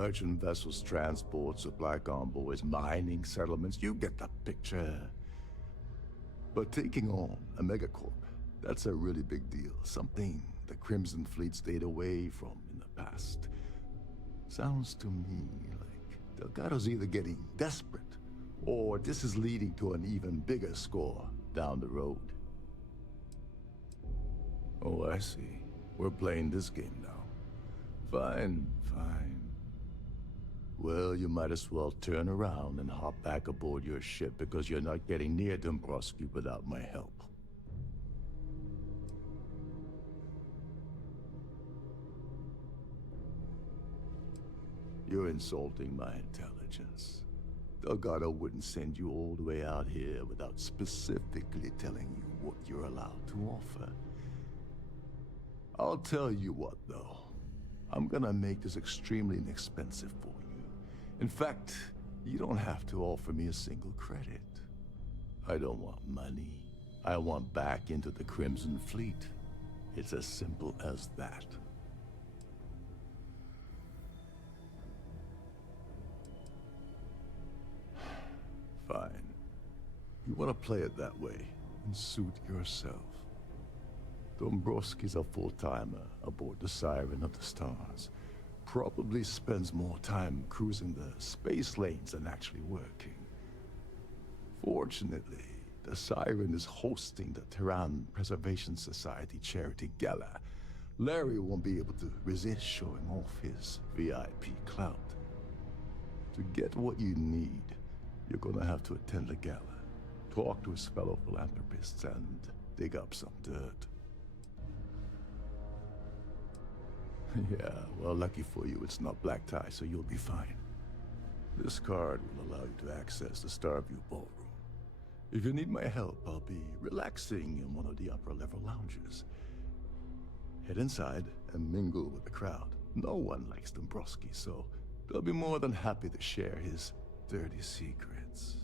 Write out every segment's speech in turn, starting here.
merchant vessels, transport, supply convoys, mining settlements. You get the picture. But taking on a megacorp, that's a really big deal. Something the Crimson Fleet stayed away from in the past. Sounds to me like Delgado's either getting desperate, or this is leading to an even bigger score down the road. Oh, I see. We're playing this game now. Fine, fine. Well, you might as well turn around and hop back aboard your ship because you're not getting near Dombrowski without my help. You're insulting my intelligence. Delgado wouldn't send you all the way out here without specifically telling you what you're allowed to offer. I'll tell you what, though. I'm gonna make this extremely inexpensive for you. In fact, you don't have to offer me a single credit. I don't want money. I want back into the Crimson Fleet. It's as simple as that. Fine. You want to play it that way, and suit yourself. Dombrowski's a full-timer aboard the Siren of the Stars. Probably spends more time cruising the space lanes than actually working. Fortunately, the Siren is hosting the Terran Preservation Society charity gala. Larry won't be able to resist showing off his VIP clout. To get what you need, you're gonna have to attend the gala, talk to his fellow philanthropists, and dig up some dirt. Yeah, well, lucky for you, it's not black tie, so you'll be fine. This card will allow you to access the Starfield Ballroom. If you need my help, I'll be relaxing in one of the upper-level lounges. Head inside and mingle with the crowd. No one likes Dombrowski, so they'll be more than happy to share his dirty secrets.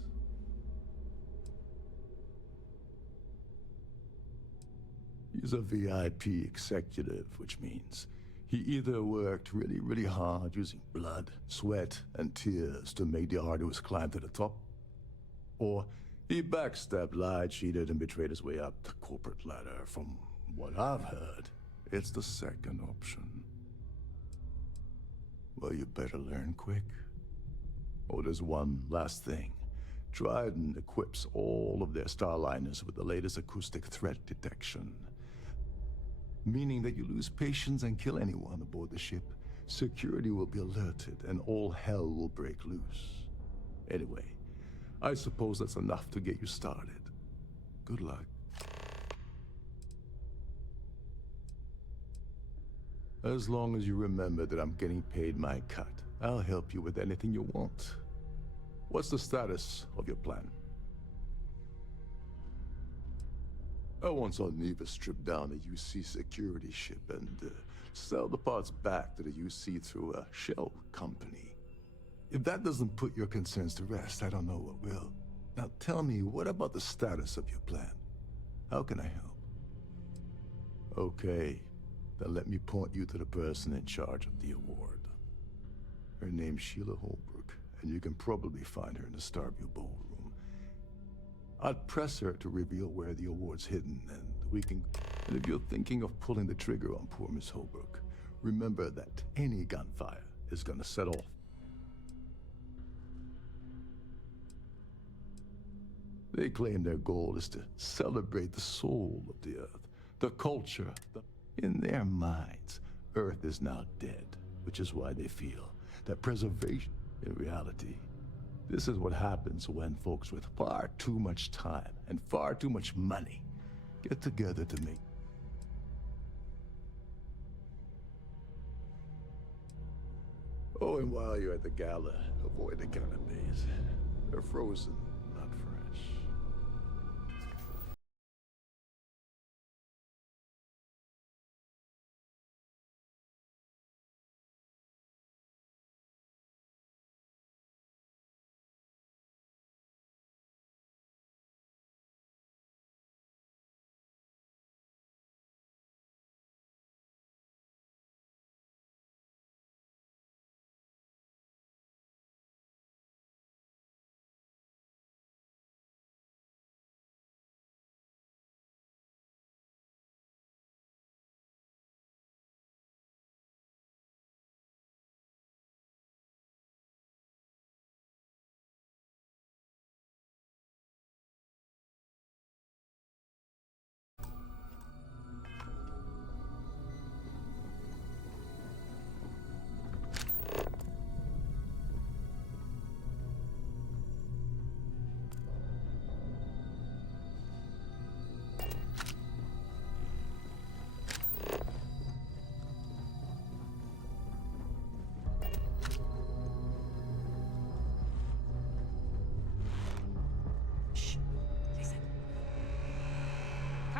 He's a VIP executive, which means he either worked really, really hard using blood, sweat, and tears to make the arduous climb to the top, or he backstabbed, lied, cheated, and betrayed his way up the corporate ladder. From what I've heard, it's the second option. Well, you better learn quick. Oh, there's one last thing. Trident equips all of their starliners with the latest acoustic threat detection. Meaning that you lose patience and kill anyone aboard the ship, security will be alerted and all hell will break loose. Anyway, I suppose that's enough to get you started. Good luck. As long as you remember that I'm getting paid my cut, I'll help you with anything you want. What's the status of your plan? I once saw Neva strip down a UC security ship and sell the parts back to the UC through a shell company. If that doesn't put your concerns to rest, I don't know what will. Now tell me, what about the status of your plan? How can I help? Okay, then let me point you to the person in charge of the award. Her name's Sheila Holbrook, and you can probably find her in the Starfield Ballroom. I'd press her to reveal where the award's hidden, and we can... And if you're thinking of pulling the trigger on poor Miss Holbrook, remember that any gunfire is gonna set off. They claim their goal is to celebrate the soul of the Earth, the culture. In their minds, Earth is now dead, which is why they feel that preservation, in reality, this is what happens when folks with far too much time and far too much money get together to make... Oh, and while you're at the gala, avoid the canapes. They're frozen, not fresh.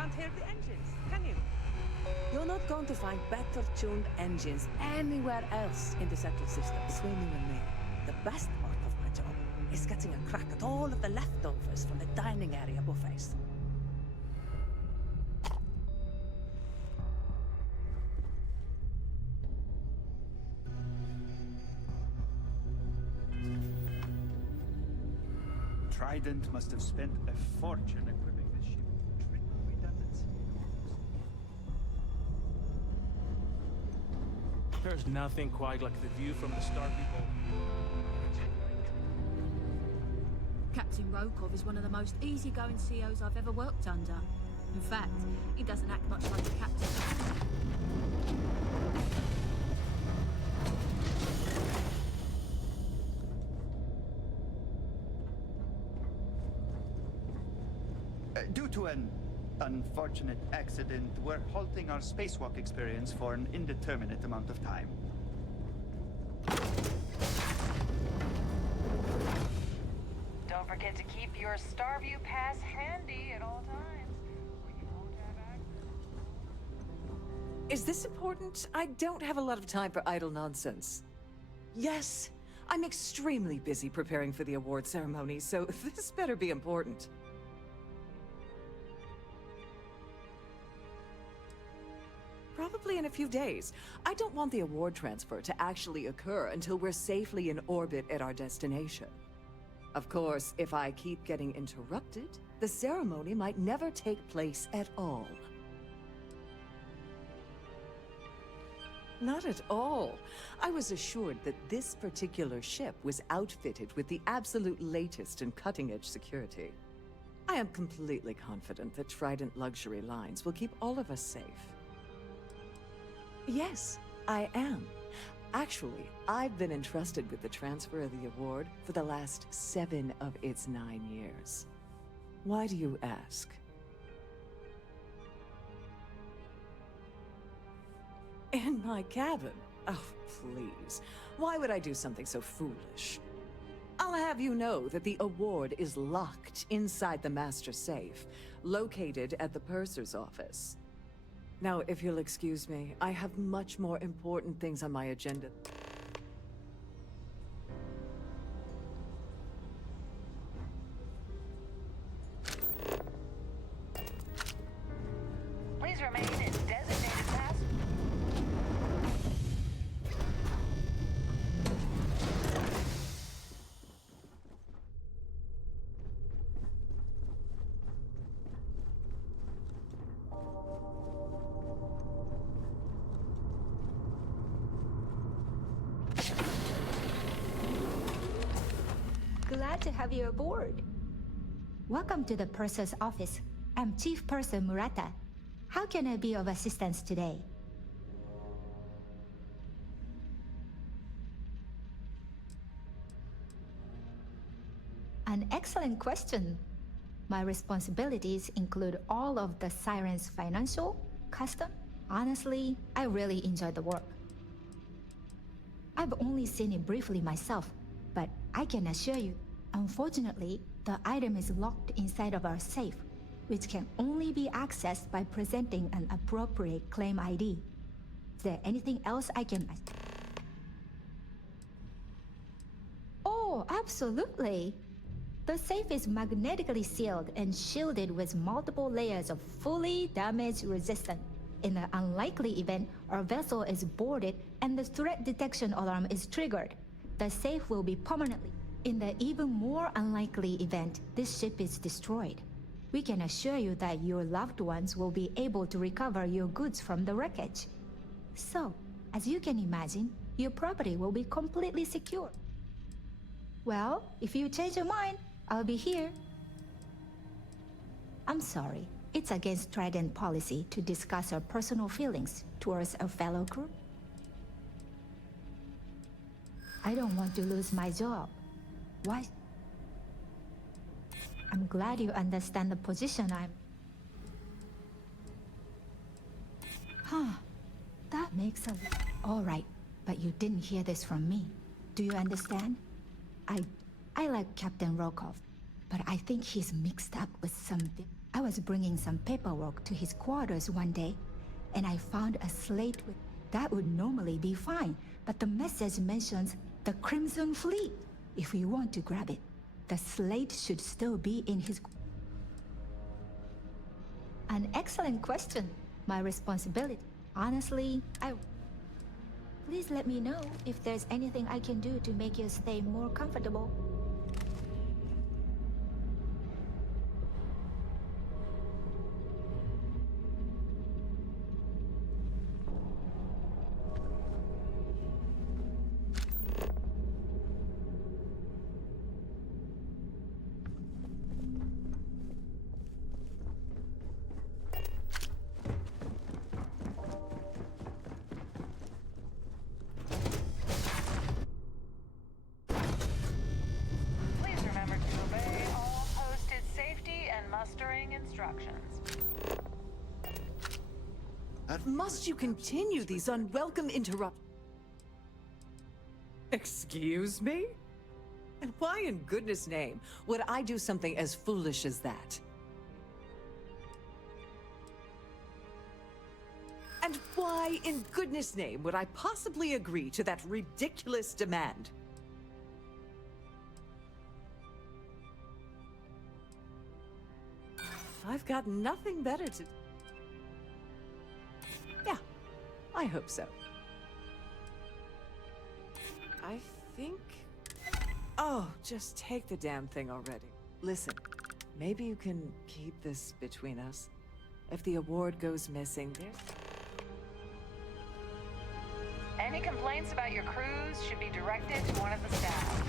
can't hear the engines, can you? You're not going to find better tuned engines anywhere else in the central system. Between you and me, the best part of my job is getting a crack at all of the leftovers from the dining area buffets. Trident must have spent a fortune equipping this ship with triple redundancy. There's nothing quite like the view from the Starfield Dołącz. Captain Rokov is one of the most easygoing CEOs I've ever worked under. In fact, he doesn't act much like a captain. Due to an unfortunate accident, we're halting our spacewalk experience for an indeterminate amount of time. Don't forget to keep your Starview Pass handy at all times, or you won't have access. Is this important? I don't have a lot of time for idle nonsense. Yes, I'm extremely busy preparing for the award ceremony, so this better be important. Probably in a few days. I don't want the award transfer to actually occur until we're safely in orbit at our destination. Of course, if I keep getting interrupted, the ceremony might never take place at all. Not at all. I was assured that this particular ship was outfitted with the absolute latest in cutting-edge security. I am completely confident that Trident Luxury Lines will keep all of us safe. Yes, I am. Actually, I've been entrusted with the transfer of the award for the last 7 of its 9 years. Why do you ask? In my cabin? Oh, please. Why would I do something so foolish? I'll have you know that the award is locked inside the master safe, located at the purser's office. Now, if you'll excuse me, I have much more important things on my agenda. Please remain in designated pass. Glad to have you aboard. Welcome to the purser's office. I'm Chief Purser Murata. How can I be of assistance today? An excellent question. My responsibilities include all of the Siren's financial, custom. Honestly, I really enjoy the work. I've only seen it briefly myself, but I can assure you, unfortunately, the item is locked inside of our safe, which can only be accessed by presenting an appropriate claim ID. Is there anything else I can... Oh, absolutely! The safe is magnetically sealed and shielded with multiple layers of fully damage resistant. In the unlikely event our vessel is boarded and the threat detection alarm is triggered, the safe will be permanently. In the even more unlikely event this ship is destroyed, we can assure you that your loved ones will be able to recover your goods from the wreckage. So, as you can imagine, your property will be completely secure. Well, if you change your mind, I'll be here. I'm sorry. It's against Trident policy to discuss our personal feelings towards a fellow crew. I don't want to lose my job. Why? I'm glad you understand the position I'm... Huh. That makes a... All right, but you didn't hear this from me. Do you understand? I like Captain Rokov, but I think he's mixed up with something. I was bringing some paperwork to his quarters one day, and I found a slate with that would normally be fine, but the message mentions the Crimson Fleet. If we want to grab it, the slate should still be in his... An excellent question. My responsibility. Honestly, Please let me know if there's anything I can do to make your stay more comfortable. Please remember to obey all posted safety and mustering instructions. Must you continue these unwelcome interruptions? Excuse me? And why in goodness name would I do something as foolish as that? And why in goodness name would I possibly agree to that ridiculous demand? I've got nothing better to... Yeah, I hope so. I think... Oh, just take the damn thing already. Listen, maybe you can keep this between us. If the award goes missing, there's... Any complaints about your cruise should be directed to one of the staff.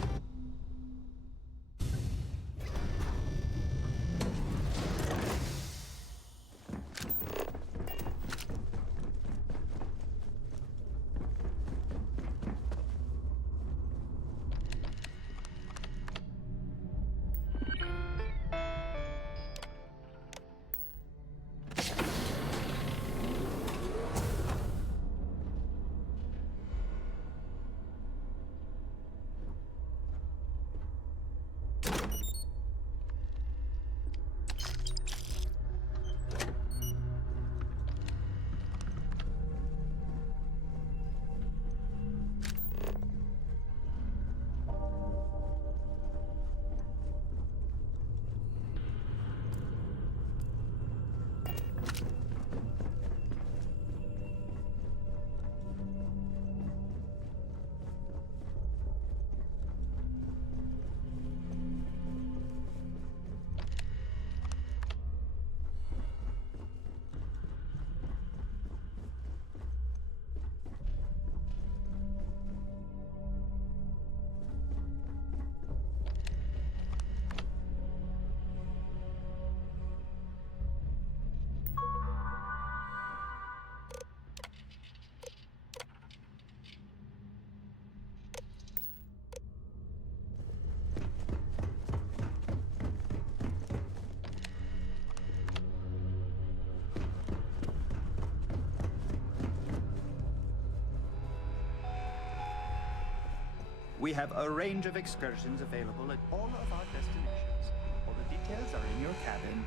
We have a range of excursions available at all of our destinations. All the details are in your cabin.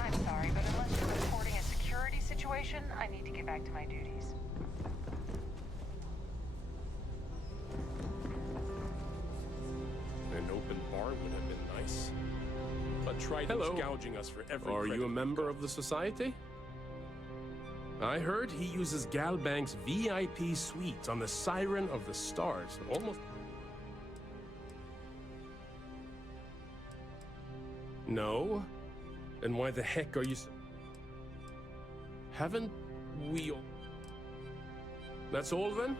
I'm sorry, but unless you're reporting a security situation, I need to get back to my duties. An open bar would have been nice. But Triton's Hello. gouging us for every Are credit you a we've member got. of the society? I heard he uses Galbank's VIP suite on the Siren of the Stars. Almost. No? And why the heck are you... Haven't we... That's all then?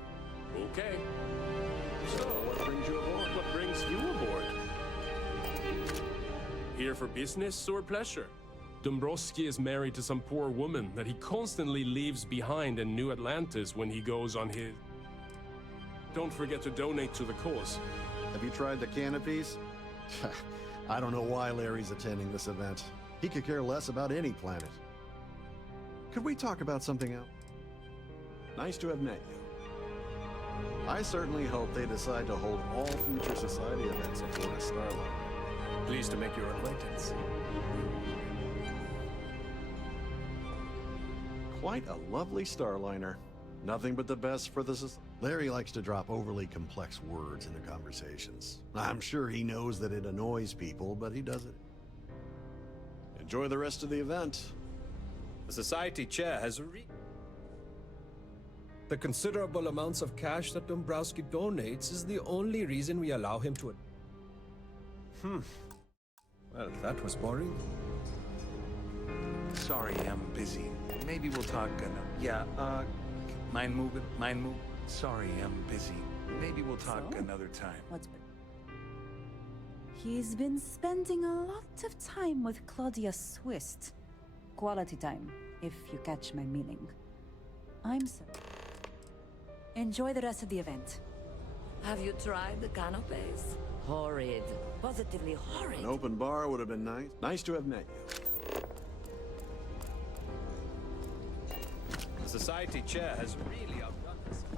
Okay. So, what brings you aboard? What brings you aboard? Here for business or pleasure? Dombrowski is married to some poor woman that he constantly leaves behind in New Atlantis when he goes on his... Don't forget to donate to the cause. Have you tried the canopies? I don't know why Larry's attending this event. He could care less about any planet. Could we talk about something else? Nice to have met you. I certainly hope they decide to hold all future society events aboard a Starliner. Pleased to make your acquaintance. Quite a lovely Starliner. Nothing but the best for the Larry likes to drop overly complex words into conversations. I'm sure he knows that it annoys people, but he does it. Enjoy the rest of the event. The Society Chair has the considerable amounts of cash that Dombrowski donates is the only reason we allow him to... Well, that was boring. Sorry, I'm busy. Maybe we'll talk mind move. Sorry, I'm busy. Maybe we'll talk another time. What's been? He's been spending a lot of time with Claudia Swist. Quality time, if you catch my meaning. I'm sorry. Enjoy the rest of the event. Have you tried the canapes? Horrid. Positively horrid. An open bar would have been nice. Nice to have met you. The Society Chair has really outdone herself.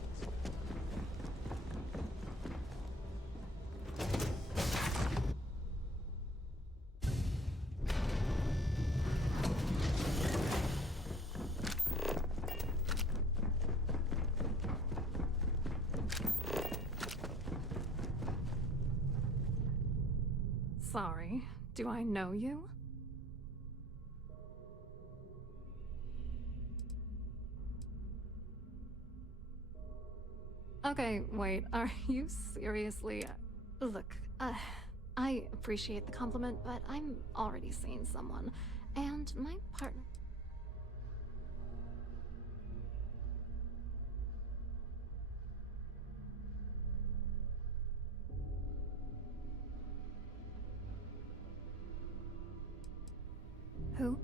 Sorry, do I know you? Okay, wait, are you seriously... Look, I appreciate the compliment, but I'm already seeing someone, and my partner... Who?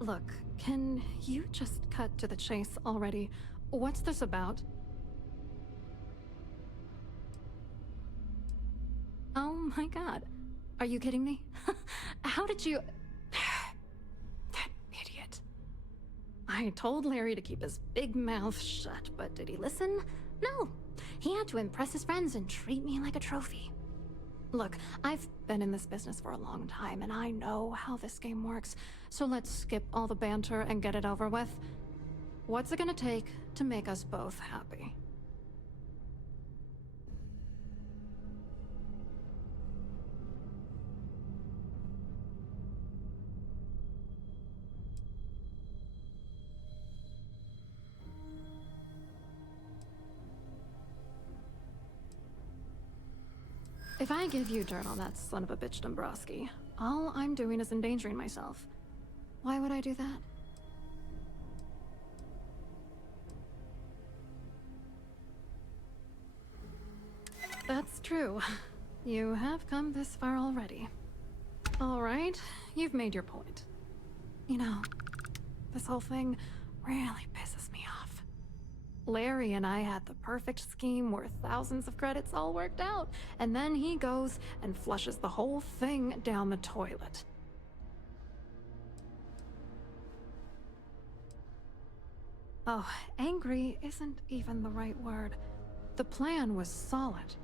Look, can you just cut to the chase already? What's this about? Oh my god. Are you kidding me? How did you... That idiot. I told Larry to keep his big mouth shut, but did he listen? No. He had to impress his friends and treat me like a trophy. Look, I've been in this business for a long time, and I know how this game works, so let's skip all the banter and get it over with. What's it gonna take to make us both happy? If I give you dirt on that son of a bitch Dombrowski, all I'm doing is endangering myself. Why would I do that? That's true. You have come this far already. All right, you've made your point. You know, this whole thing really pisses me off. Larry and I had the perfect scheme worth thousands of credits all worked out, and then he goes and flushes the whole thing down the toilet. Oh, angry isn't even the right word. The plan was solid.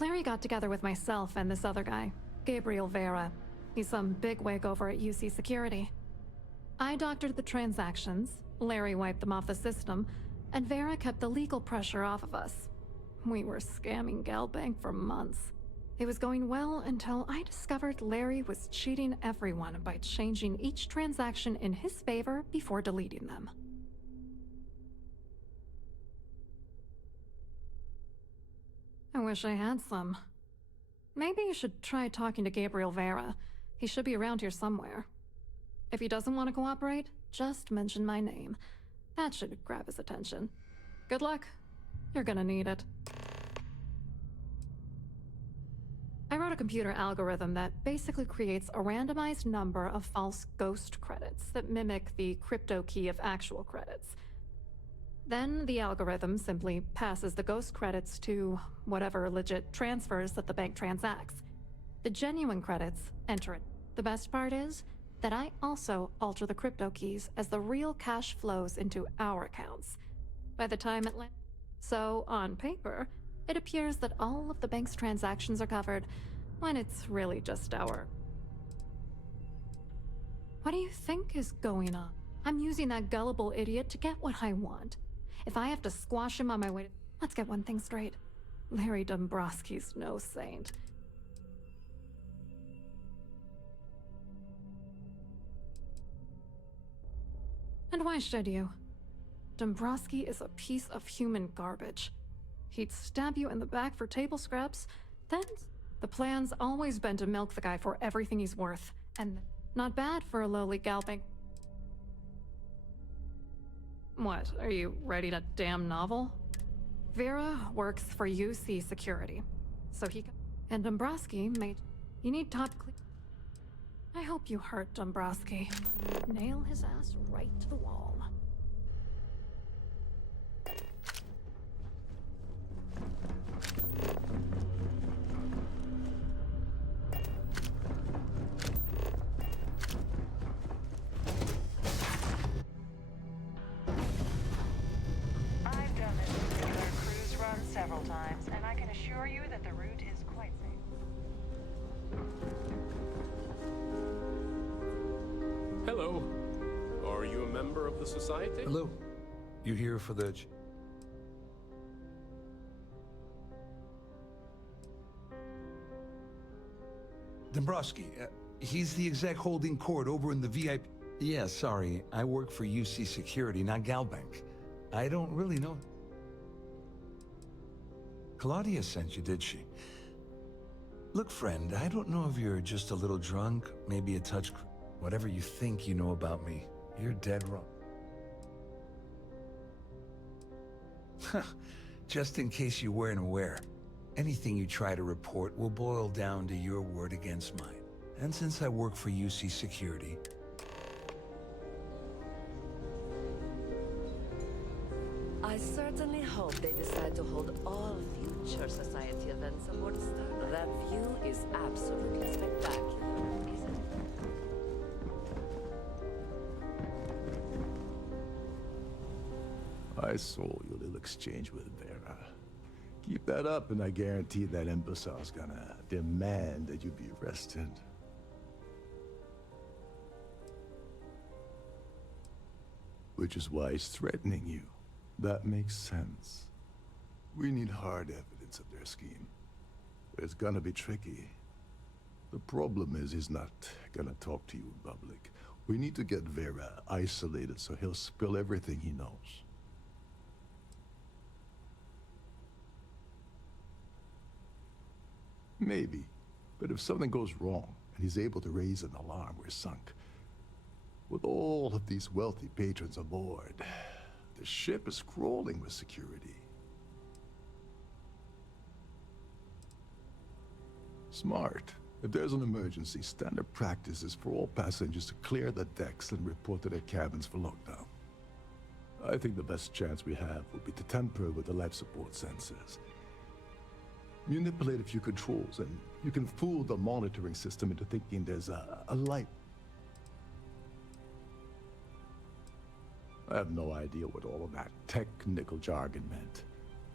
Larry got together with myself and this other guy, Gabriel Vera. He's some bigwig over at UC Security. I doctored the transactions, Larry wiped them off the system, and Vera kept the legal pressure off of us. We were scamming Galbank for months. It was going well until I discovered Larry was cheating everyone by changing each transaction in his favor before deleting them. I wish I had some. Maybe you should try talking to Gabriel Vera. He should be around here somewhere. If he doesn't want to cooperate, just mention my name. That should grab his attention. Good luck. You're gonna need it. I wrote a computer algorithm that basically creates a randomized number of false ghost credits that mimic the crypto key of actual credits. Then the algorithm simply passes the ghost credits to whatever legit transfers that the bank transacts. The genuine credits enter it. The best part is that I also alter the crypto keys as the real cash flows into our accounts. By the time it lands. So, on paper, it appears that all of the bank's transactions are covered, when it's really just our. What do you think is going on? I'm using that gullible idiot to get what I want. If I have to squash him on my way to... Let's get one thing straight. Larry Dombrowski's no saint. And why should you? Dombrowski is a piece of human garbage. He'd stab you in the back for table scraps, then the plan's always been to milk the guy for everything he's worth, and not bad for a lowly galbank. What, are you writing a damn novel? Vera works for UC Security, so he can... And Dombrowski made... You need top... I hope you hurt Dombrowski. Nail his ass right to the wall. I've done this particular cruise run several times, and I can assure you that the route is quite safe. Hello. Are you a member of the society? Hello. You here for the... Dombrowski, he's the exec holding court over in the VIP... Yeah, sorry. I work for UC Security, not Galbank. I don't really know... Claudia sent you, did she? Look, friend, I don't know if you're just a little drunk, maybe a touch... Whatever you think you know about me, you're dead wrong. Just in case you weren't aware, anything you try to report will boil down to your word against mine. And since I work for UC Security... I certainly hope they decide to hold all future society events aboard Star. That view is absolutely spectacular, isn't it? I saw your little exchange with Vera. Keep that up, and I guarantee that imbecile's gonna demand that you be arrested. Which is why he's threatening you. That makes sense. We need hard evidence of their scheme. But it's gonna be tricky. The problem is he's not gonna talk to you in public. We need to get Vera isolated so he'll spill everything he knows. Maybe, but if something goes wrong and he's able to raise an alarm, we're sunk. With all of these wealthy patrons aboard, the ship is crawling with security. Smart. If there's an emergency, standard practice is for all passengers to clear the decks and report to their cabins for lockdown. I think the best chance we have would be to tamper with the life support sensors. Manipulate a few controls, and you can fool the monitoring system into thinking there's a light. I have no idea what all of that technical jargon meant.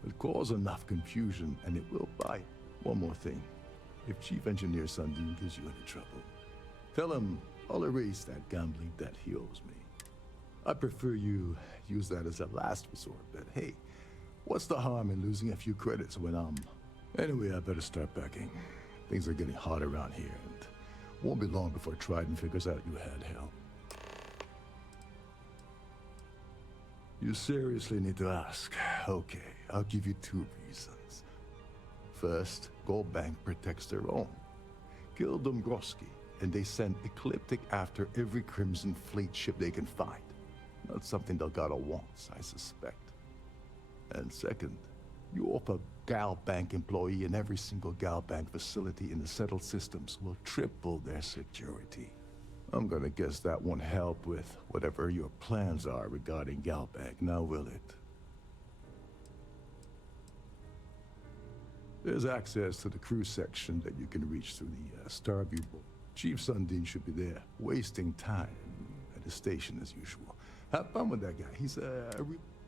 But cause enough confusion, and it will bite. One more thing. If Chief Engineer Sundin gives you any trouble, tell him I'll erase that gambling debt he owes me. I prefer you use that as a last resort, but hey, what's the harm in losing a few credits when I'm... Anyway, I better start packing. Things are getting hot around here, and won't be long before Trident figures out you had help. You seriously need to ask. Okay, I'll give you 2 reasons. First, Galbank protects their own. Kill Dombrowski, and they send Ecliptic after every Crimson Fleet ship they can find. Not something Delgado wants, I suspect. And second, you offer Galbank employee in every single Galbank facility in the settled systems will triple their security. I'm gonna guess that won't help with whatever your plans are regarding Galbank, now will it? There's access to the crew section that you can reach through the Starfield Dołącz. Chief Sundin should be there, wasting time at the station as usual. Have fun with that guy.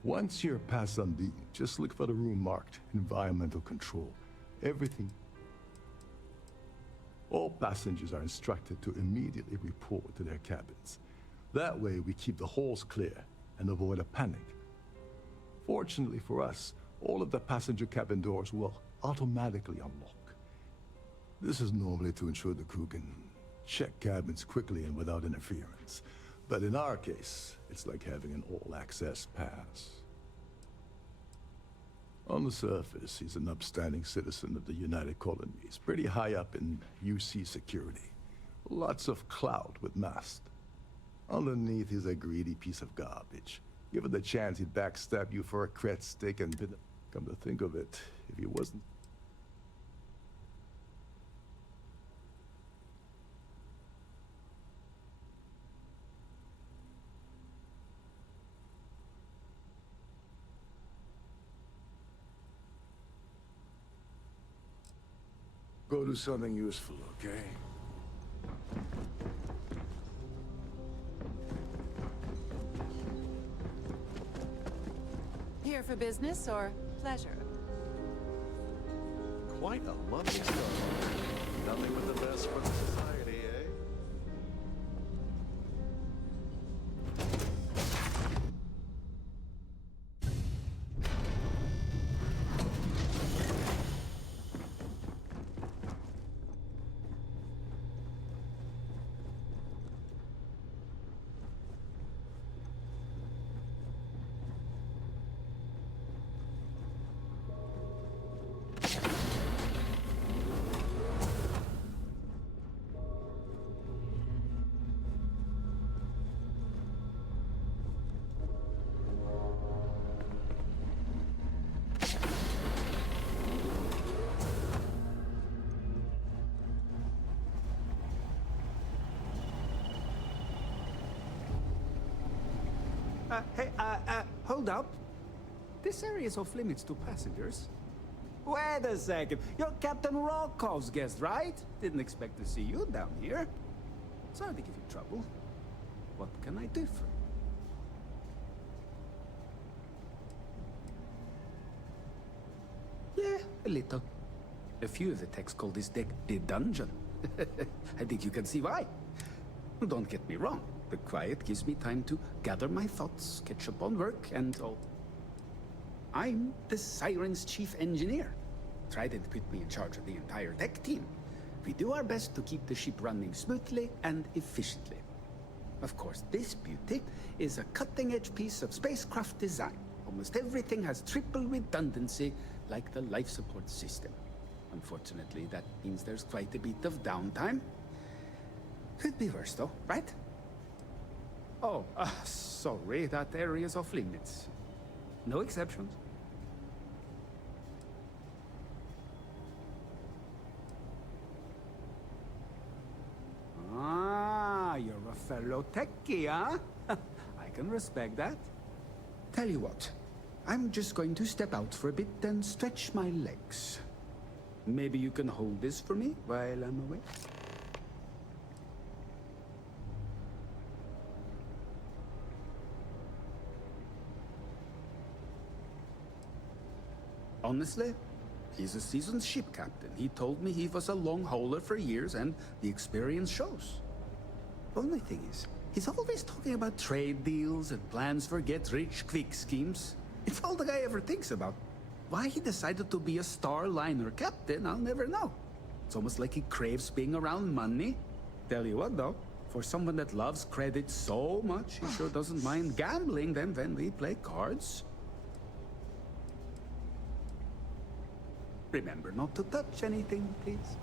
Once you're past Sundin, just look for the room marked Environmental Control. Everything. All passengers are instructed to immediately report to their cabins. That way we keep the halls clear and avoid a panic. Fortunately for us, all of the passenger cabin doors will automatically unlock. This is normally to ensure the crew can check cabins quickly and without interference. But in our case, it's like having an all-access pass. On the surface, he's an upstanding citizen of the United Colonies, pretty high up in UC security. Lots of clout with mast. Underneath, he's a greedy piece of garbage. Given the chance, he'd backstab you for a cret steak and come to think of it, if he wasn't... Go do something useful, okay? Here for business or pleasure? Quite a lovely start. Nothing but the best for the society, eh? Hold up. This area is off limits to passengers. Wait a second. You're Captain Rokov's guest, right? Didn't expect to see you down here. Sorry to give you trouble. What can I do for you? Yeah, a little. A few of the techs call this deck the dungeon. I think you can see why. Don't get me wrong. The quiet gives me time to gather my thoughts, catch up on work, and all. I'm the Siren's chief engineer. Trident put me in charge of the entire tech team. We do our best to keep the ship running smoothly and efficiently. Of course, this beauty is a cutting-edge piece of spacecraft design. Almost everything has triple redundancy, like the life support system. Unfortunately, that means there's quite a bit of downtime. Could be worse, though, right? Oh, sorry, that area's off limits. No exceptions. Ah, you're a fellow techie, huh? I can respect that. Tell you what, I'm just going to step out for a bit and stretch my legs. Maybe you can hold this for me while I'm away? Honestly, he's a seasoned ship captain. He told me he was a long hauler for years, and the experience shows. Only thing is, he's always talking about trade deals and plans for get-rich-quick schemes. It's all the guy ever thinks about. Why he decided to be a Starliner captain, I'll never know. It's almost like he craves being around money. Tell you what, though, for someone that loves credit so much, he sure doesn't mind gambling them when we play cards. Remember not to touch anything, please.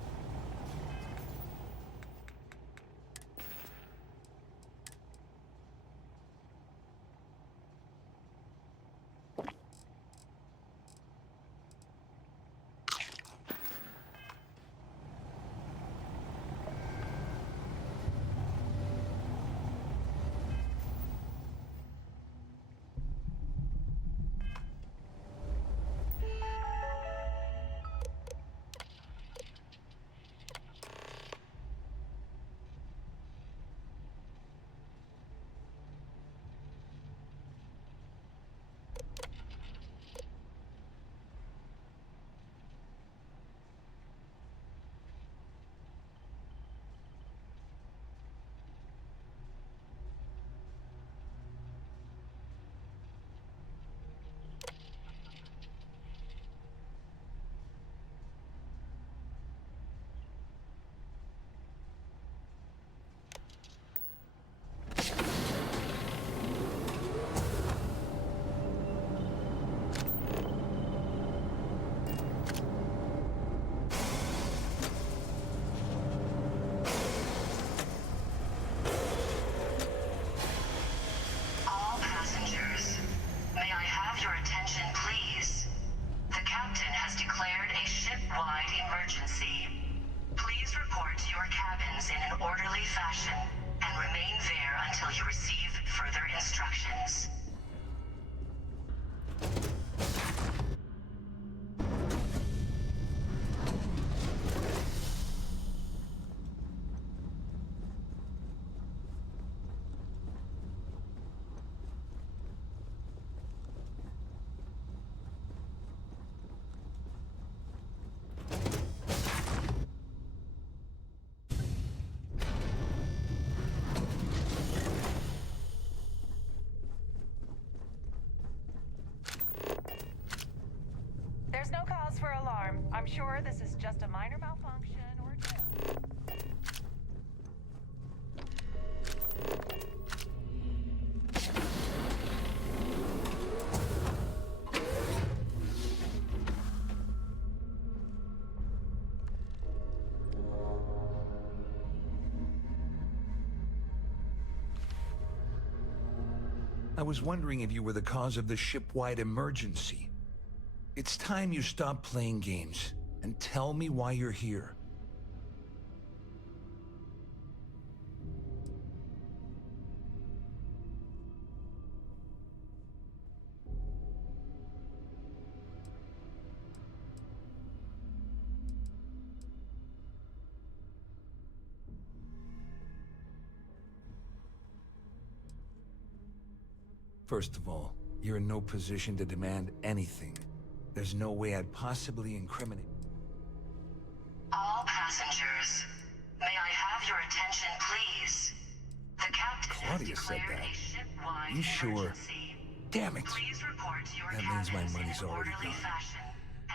in an orderly fashion and remain there until you receive further instructions. There's no cause for alarm. I'm sure this is just a minor malfunction or two. I was wondering if you were the cause of the ship-wide emergency. It's time you stop playing games and tell me why you're here. First of all, you're in no position to demand anything. There's no way I'd possibly incriminate. All passengers, may I have your attention, please? The captain Claudia has said declared that. a ship-wide You sure? emergency. Damn it. Please report to your That means my cabins in money's an already orderly gone. fashion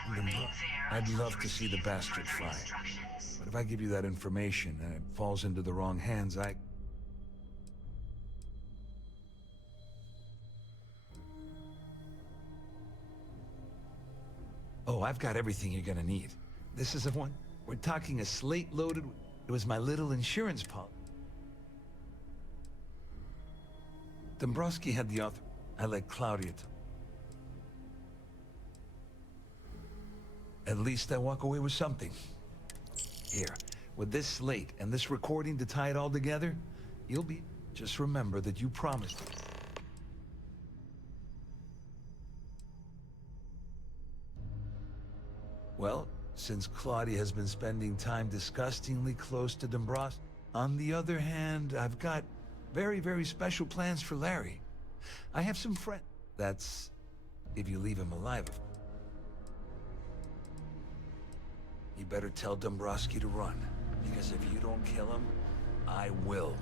and Then remain there I'd until love you to see the receive bastard further fly. instructions. But if I give you that information and it falls into the wrong hands, Oh, I've got everything you're gonna need. This is the one. We're talking a slate loaded. It was my little insurance policy. Dombrowski had the author. I let Claudia At least I walk away with something. Here, with this slate and this recording to tie it all together, you'll be... Just remember that you promised. Well, since Claudia has been spending time disgustingly close to Dombrowski, on the other hand, I've got very, very special plans for Larry. I have some friends. That's if you leave him alive. You better tell Dombrowski to run, because if you don't kill him, I will.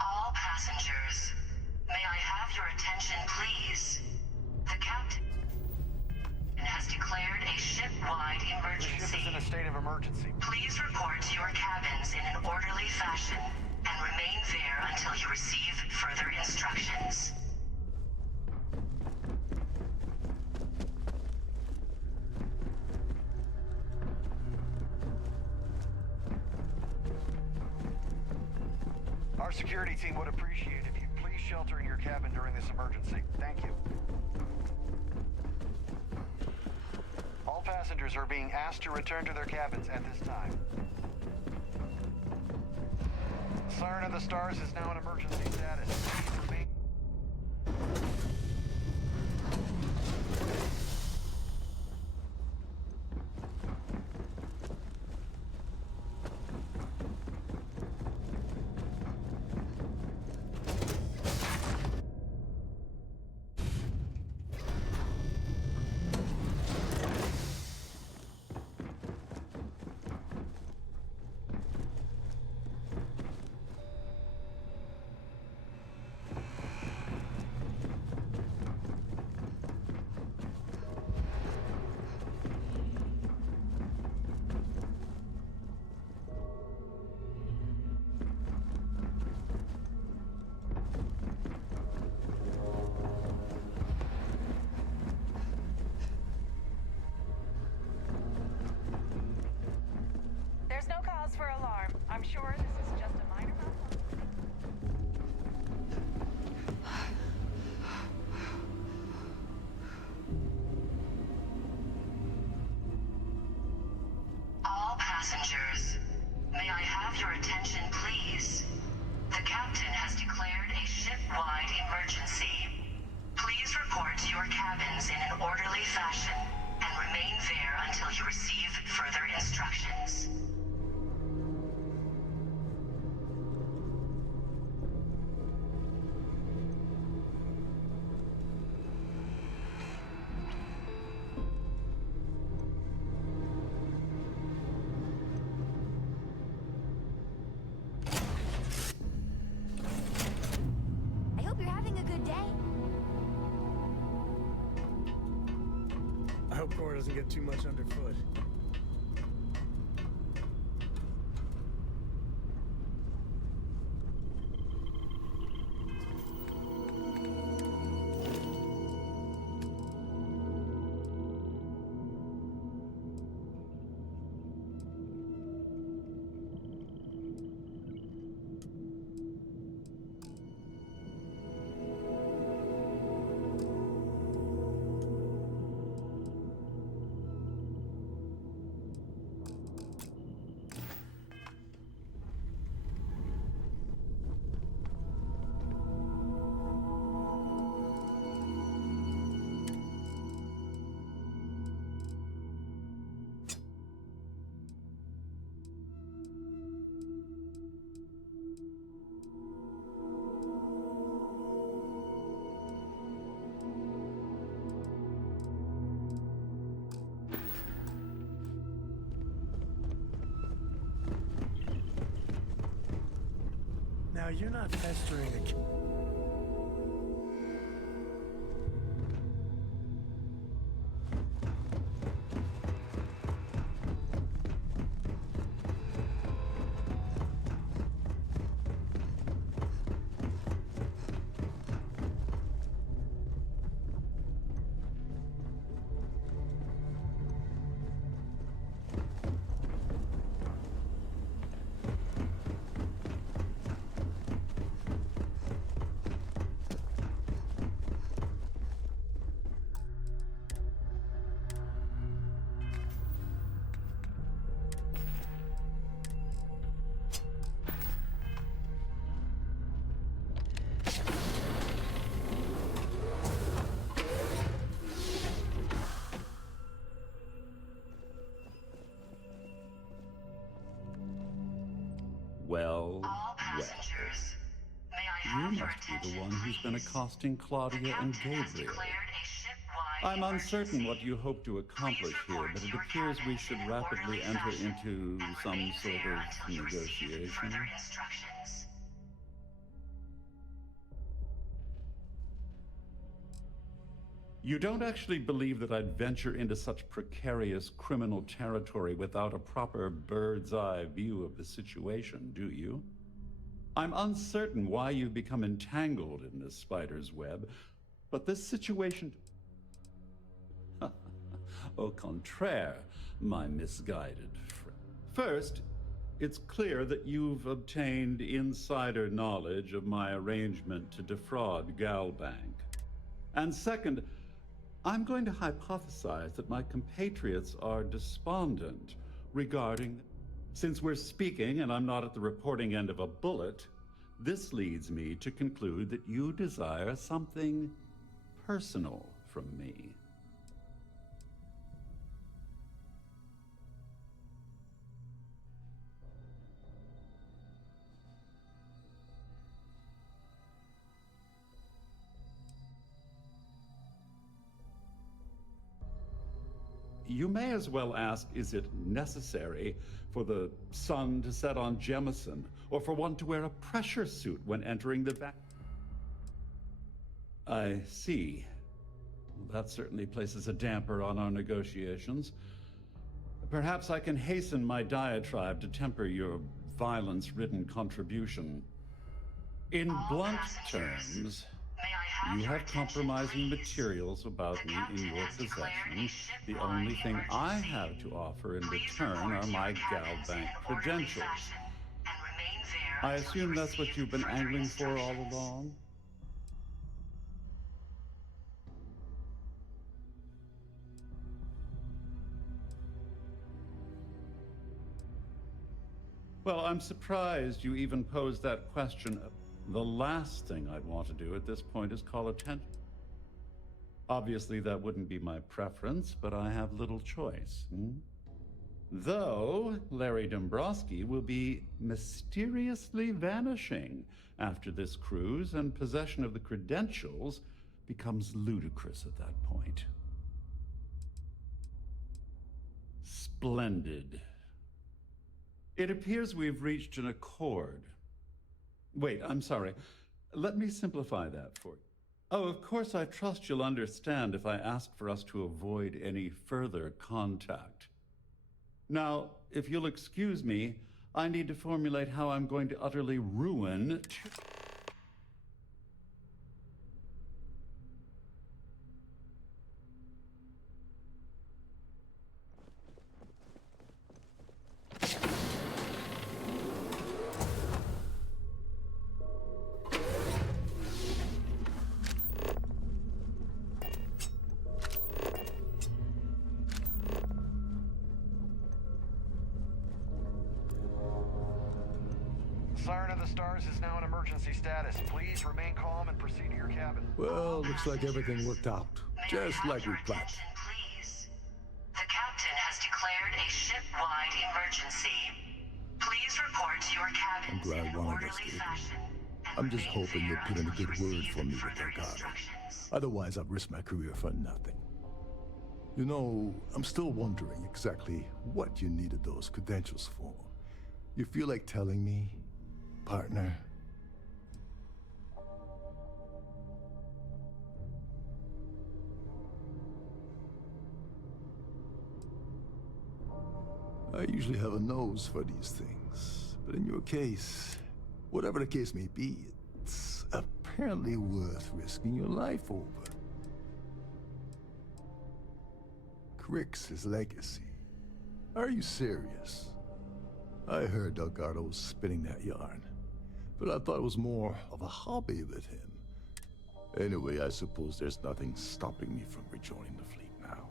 All passengers, may I have your attention, please? The captain has declared a ship-wide emergency. The ship is in a state of emergency. Please report to your cabins in an orderly fashion and remain there until you receive further instructions. Our security team would appreciate if you please shelter in your cabin during this emergency. Thank you. All passengers are being asked to return to their cabins at this time. Siren of the Stars is now in emergency status. Please remain... sure this is just a minor malfunction. All passengers, may I have your attention, please? The captain has declared a ship-wide emergency. Please report to your cabins in an orderly fashion and remain there until you receive further instructions. I hope you're having a good day. I hope Cora doesn't get too much underfoot. Now you're not festering a... Well, All passengers, may I you have your must be attention, the one who's been please? accosting The Claudia and captain has Gabriel. declared a ship-wide I'm uncertain emergency. what you hope to accomplish here, but it your appears we cabins should in an rapidly orderly enter fashion into and some remain sort there of until you receive negotiation. further instructions. You don't actually believe that I'd venture into such precarious criminal territory without a proper bird's-eye view of the situation, do you? I'm uncertain why you've become entangled in this spider's web, but this situation... Au contraire, my misguided friend. First, it's clear that you've obtained insider knowledge of my arrangement to defraud Galbank. And second, I'm going to hypothesize that my compatriots are despondent regarding... Since we're speaking and I'm not at the reporting end of a bullet, this leads me to conclude that you desire something personal from me. You may as well ask, is it necessary for the sun to set on Jemison, or for one to wear a pressure suit when entering the back? I see. That certainly places a damper on our negotiations. Perhaps I can hasten my diatribe to temper your violence-ridden contribution. In blunt terms, you have compromising materials about me in your possession. The only thing I have to offer in return are my Galbank credentials. I assume that's what you've been angling for all along? Well, I'm surprised you even posed that question. The last thing I'd want to do at this point is call attention. Obviously, that wouldn't be my preference, but I have little choice. Though Larry Dombrowski will be mysteriously vanishing after this cruise, and possession of the credentials becomes ludicrous at that point. Splendid. It appears we've reached an accord. Wait, I'm sorry. Let me simplify that for you. Oh, of course, I trust you'll understand if I ask for us to avoid any further contact. Now, if you'll excuse me, I need to formulate how I'm going to utterly ruin... Siren of the Stars is now in emergency status. Please remain calm and proceed to your cabin. Well, looks like everything worked out. Just like we planned. Please. The captain has declared a ship-wide emergency. Please report to your cabins I'm glad in an one of us orderly did. fashion. I'm just hoping you'll put in a good word for me with their god. Otherwise, I've risked my career for nothing. You know, I'm still wondering exactly what you needed those credentials for. You feel like telling me, partner? I usually have a nose for these things, but in your case, whatever the case may be, it's apparently worth risking your life over. Crix's legacy. Are you serious? I heard Delgado was spinning that yarn, but I thought it was more of a hobby with him. Anyway, I suppose there's nothing stopping me from rejoining the fleet now.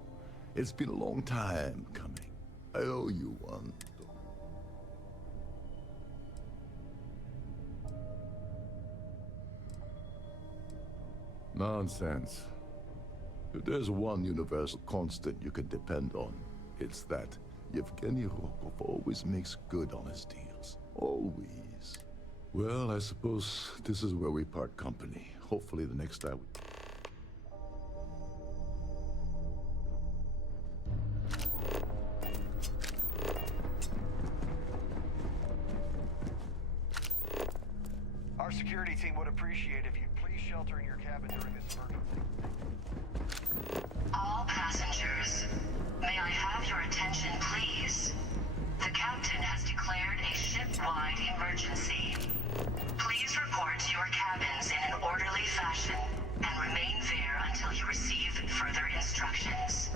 It's been a long time coming. I owe you one. Nonsense. If there's one universal constant you can depend on, it's that Yevgeny Rokov always makes good on his deals. Always. Well, I suppose this is where we part company. Hopefully the next time we... Our security team would appreciate if you'd please shelter in your cabin during this emergency. All passengers, may I have your attention, please? The captain has declared a ship-wide emergency. Please report to your cabins in an orderly fashion and remain there until you receive further instructions.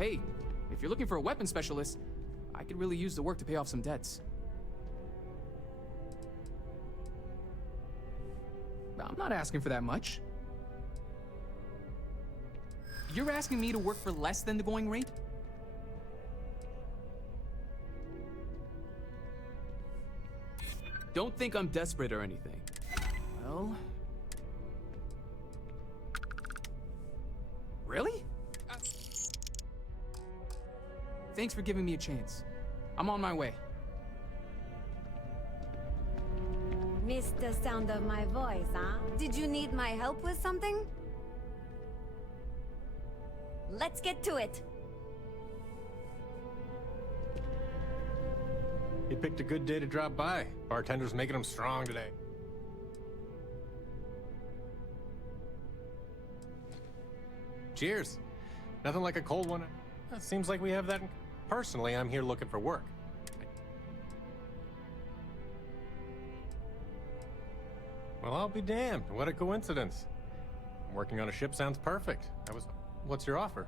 Hey, if you're looking for a weapon specialist, I could really use the work to pay off some debts. I'm not asking for that much. You're asking me to work for less than the going rate? Don't think I'm desperate or anything. Well... Really? Thanks for giving me a chance. I'm on my way. Missed the sound of my voice, huh? Did you need my help with something? Let's get to it. He picked a good day to drop by. Bartender's making him strong today. Cheers. Nothing like a cold one. Seems like we have that. Personally, I'm here looking for work. Well, I'll be damned. What a coincidence. Working on a ship sounds perfect. What's your offer?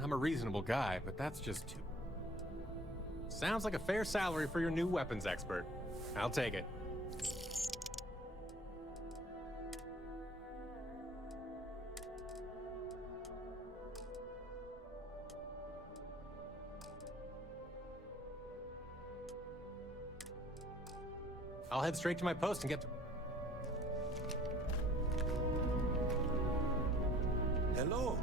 I'm a reasonable guy, but that's just too... Sounds like a fair salary for your new weapons expert. I'll take it. I'll head straight to my post and get to... Hello.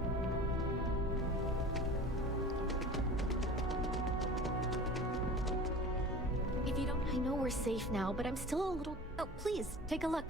If you don't... I know we're safe now, but I'm still a little... Oh, please, take a look.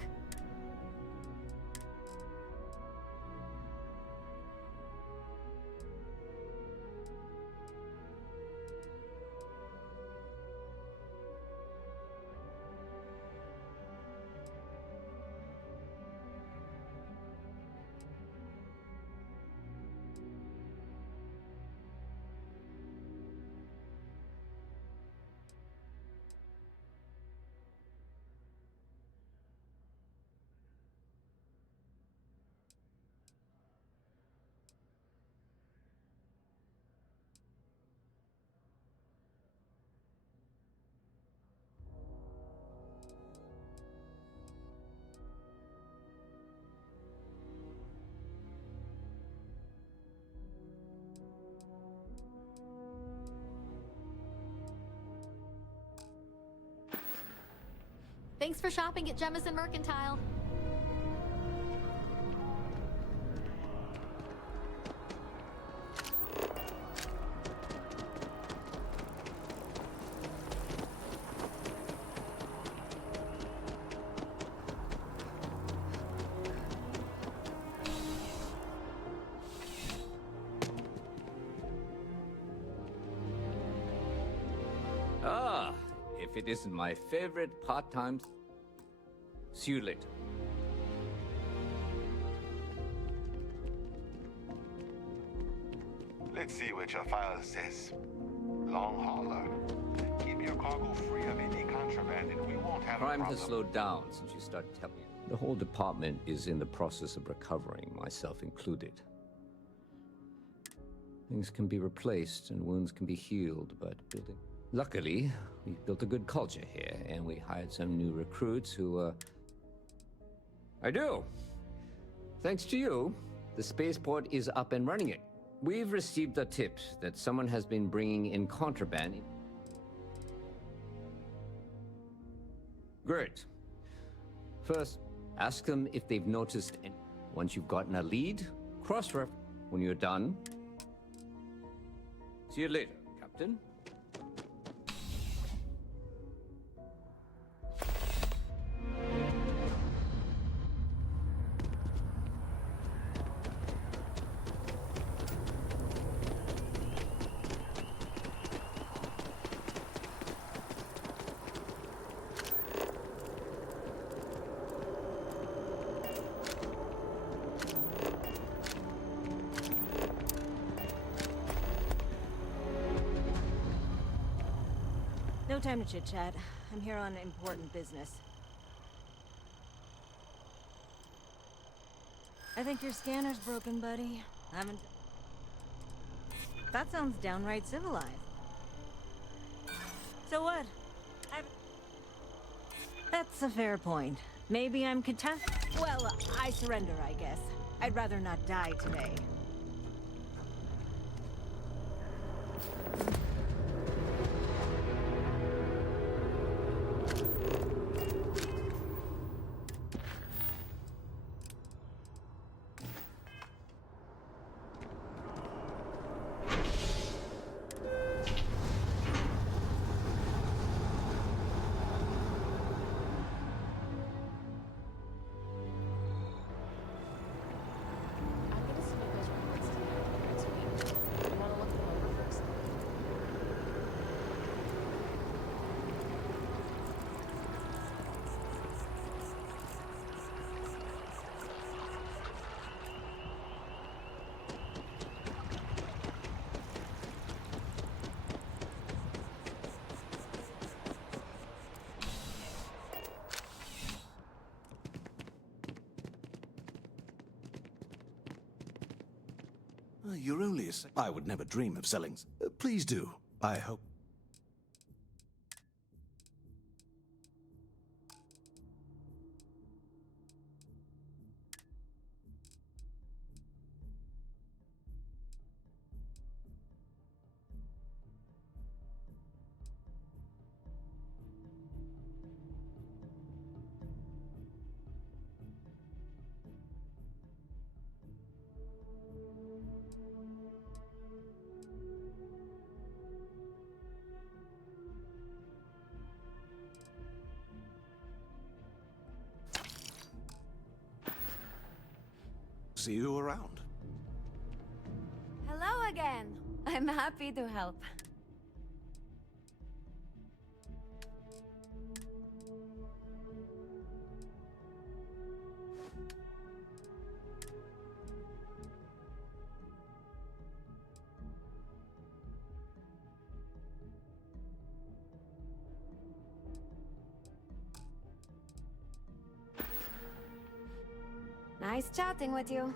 Thanks for shopping at Jemison Mercantile. Ah, if it isn't my favorite part-time... See you later. Let's see what your file says. Long hauler. Keep your cargo free of any contraband and we won't have a Crime problem. has slowed down since you started telling me. The whole department is in the process of recovering, myself included. Things can be replaced and wounds can be healed, but building... Luckily, we've built a good culture here, and we hired some new recruits who, I do. Thanks to you, the spaceport is up and running it. We've received a tip that someone has been bringing in contraband. Great. First, ask them if they've noticed any. Once you've gotten a lead, cross-reference. When you're done, see you later, Captain. No time to chit-chat. I'm here on important business. I think your scanner's broken, buddy. Haven't... That sounds downright civilized. So what? That's a fair point. Maybe I'm Well, I surrender, I guess. I'd rather not die today. You're only I would never dream of selling. Please do. I hope. See you around. Hello again. I'm happy to help. Nice chatting with you.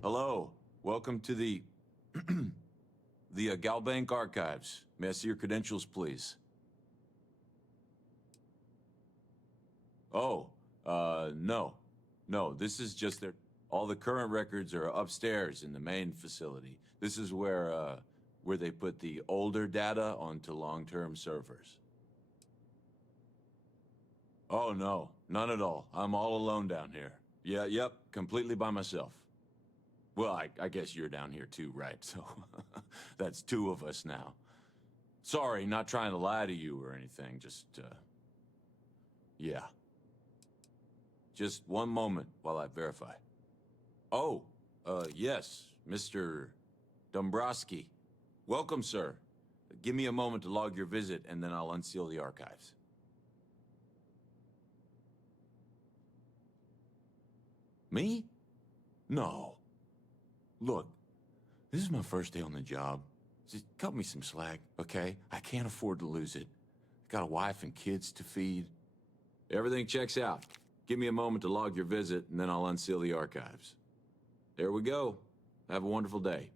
Hello. Welcome to the the Galbank Archives. May I see your credentials, please? Oh, no. No, this is just their... All the current records are upstairs in the main facility. This is where they put the older data onto long-term servers. Oh, no. None at all. I'm all alone down here. Yeah, yep, completely by myself. Well, I guess you're down here too, right? So, that's two of us now. Sorry, not trying to lie to you or anything, just, yeah. Just one moment while I verify. Oh, yes, Mr. Dombrowski. Welcome, sir. Give me a moment to log your visit, and then I'll unseal the archives. Me? No. Look, this is my first day on the job. Just cut me some slack, okay? I can't afford to lose it. I got a wife and kids to feed. Everything checks out. Give me a moment to log your visit, and then I'll unseal the archives. There we go. Have a wonderful day.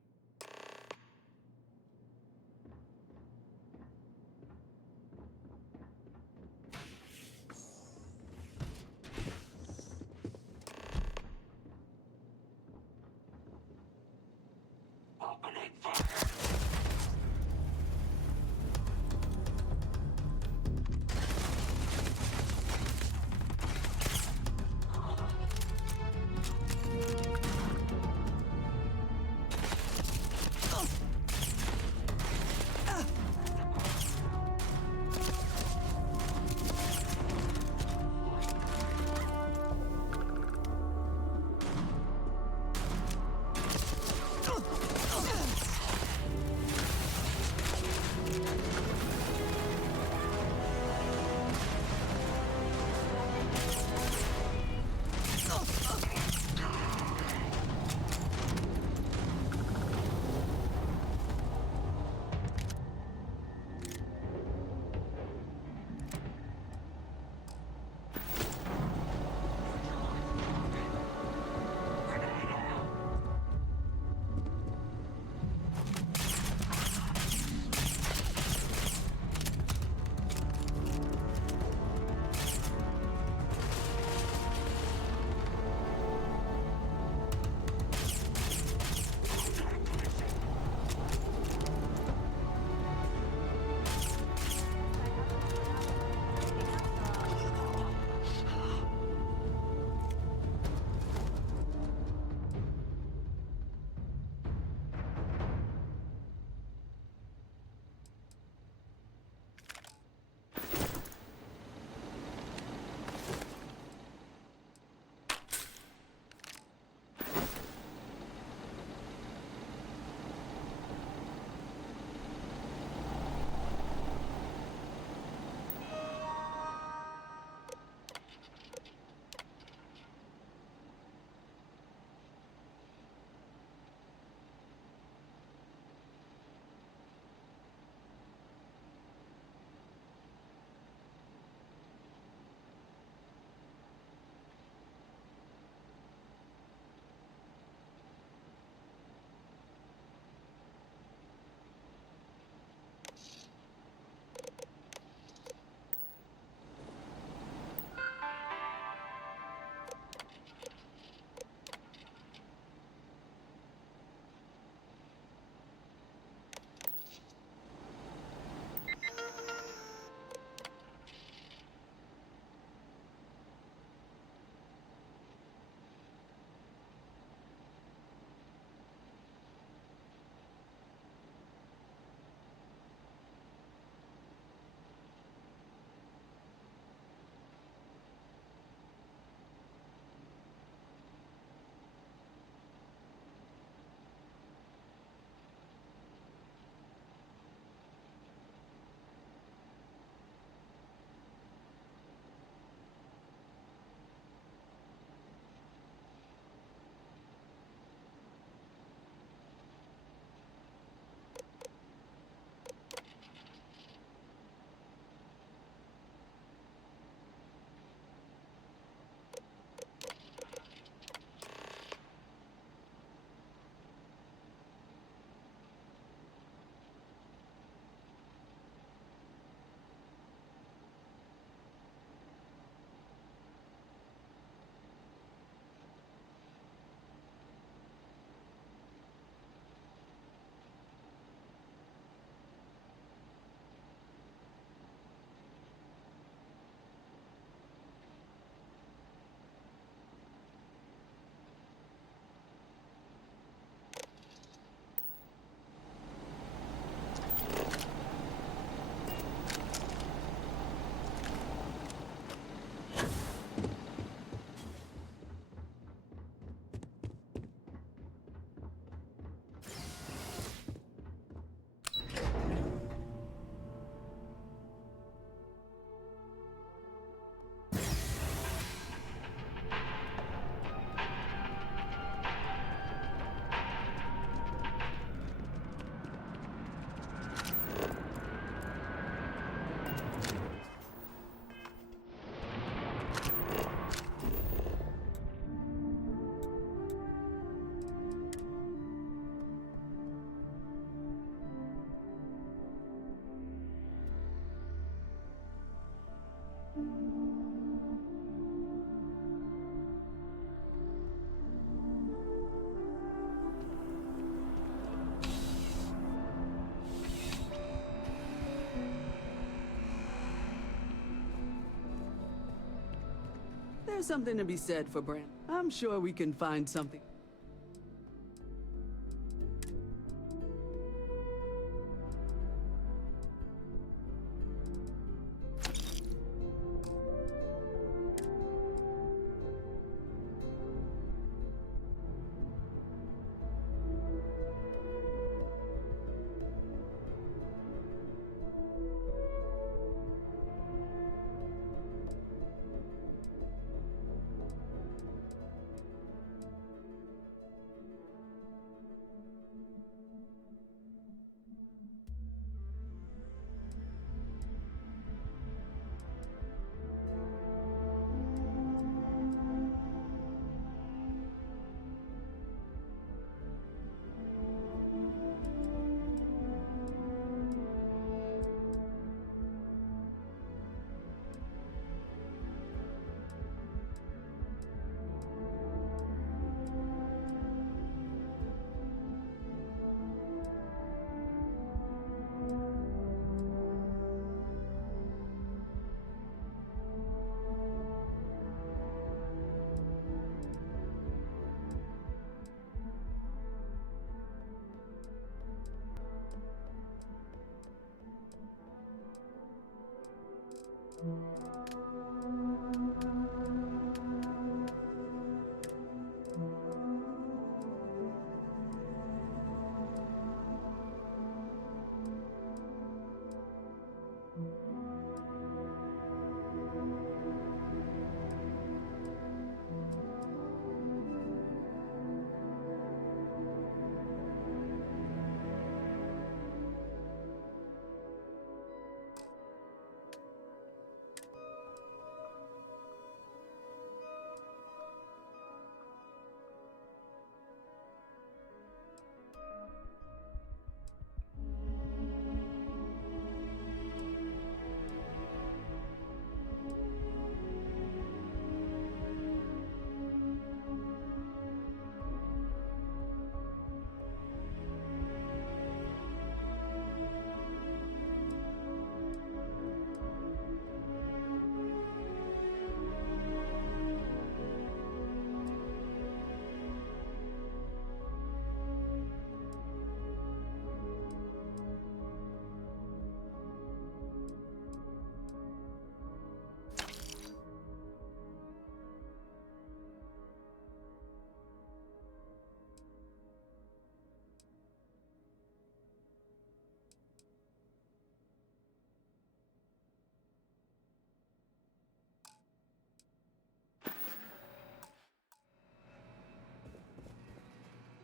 There's something to be said for Brand. I'm sure we can find something.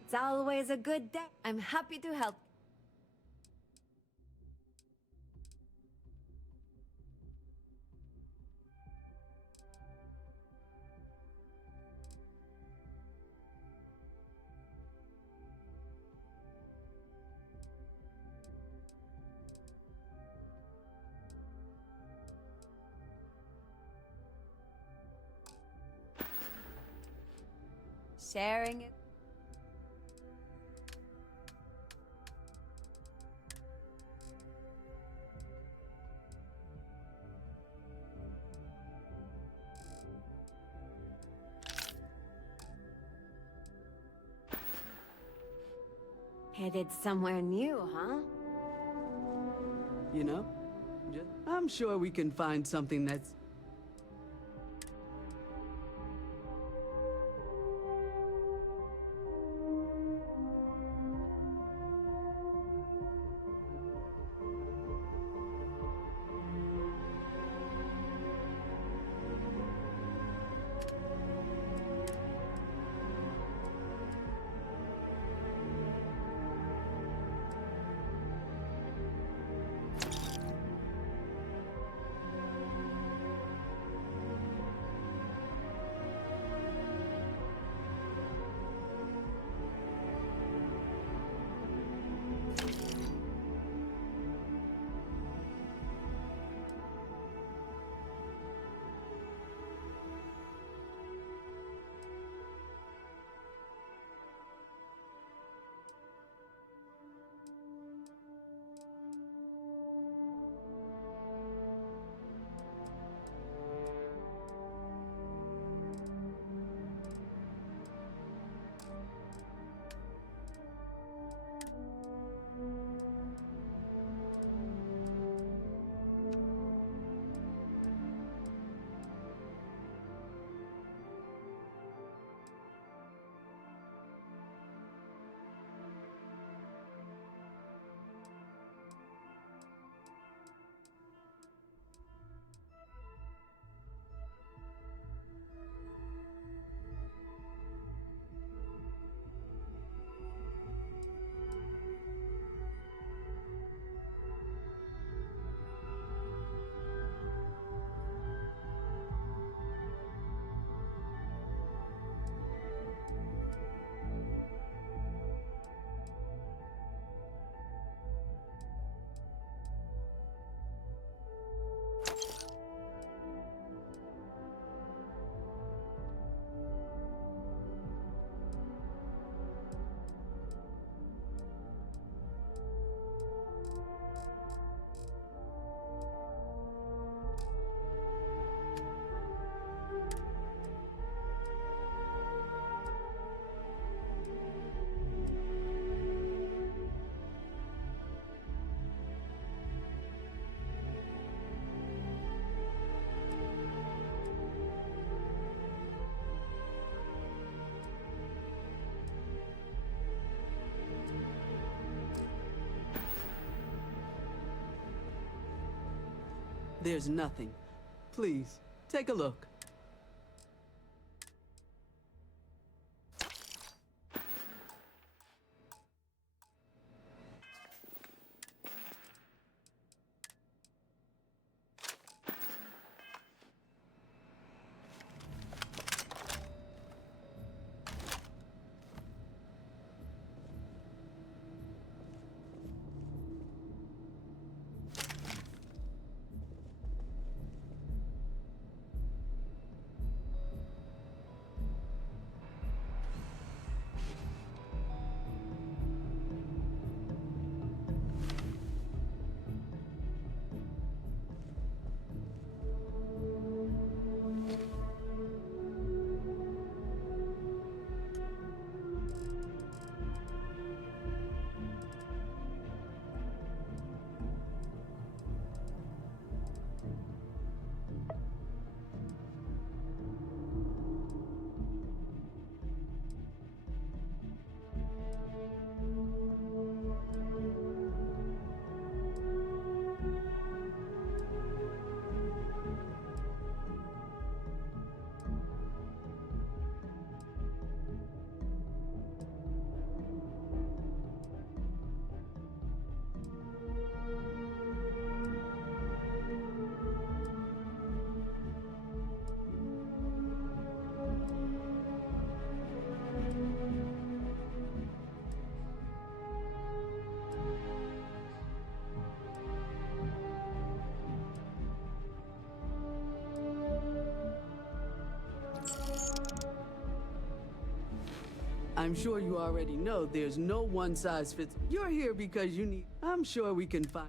It's always a good day. I'm happy to help. Sharing it. Headed somewhere new, huh? You know? I'm sure we can find something that's... There's nothing. Please, take a look. I'm sure you already know there's no one-size-fits. You're here because you need... I'm sure we can find...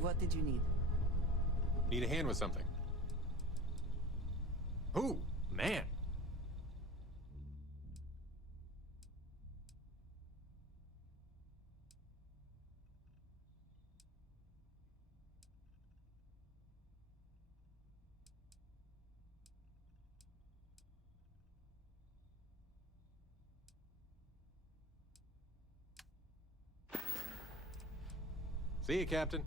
What did you need? Need a hand with something. Ooh, man. See you, Captain.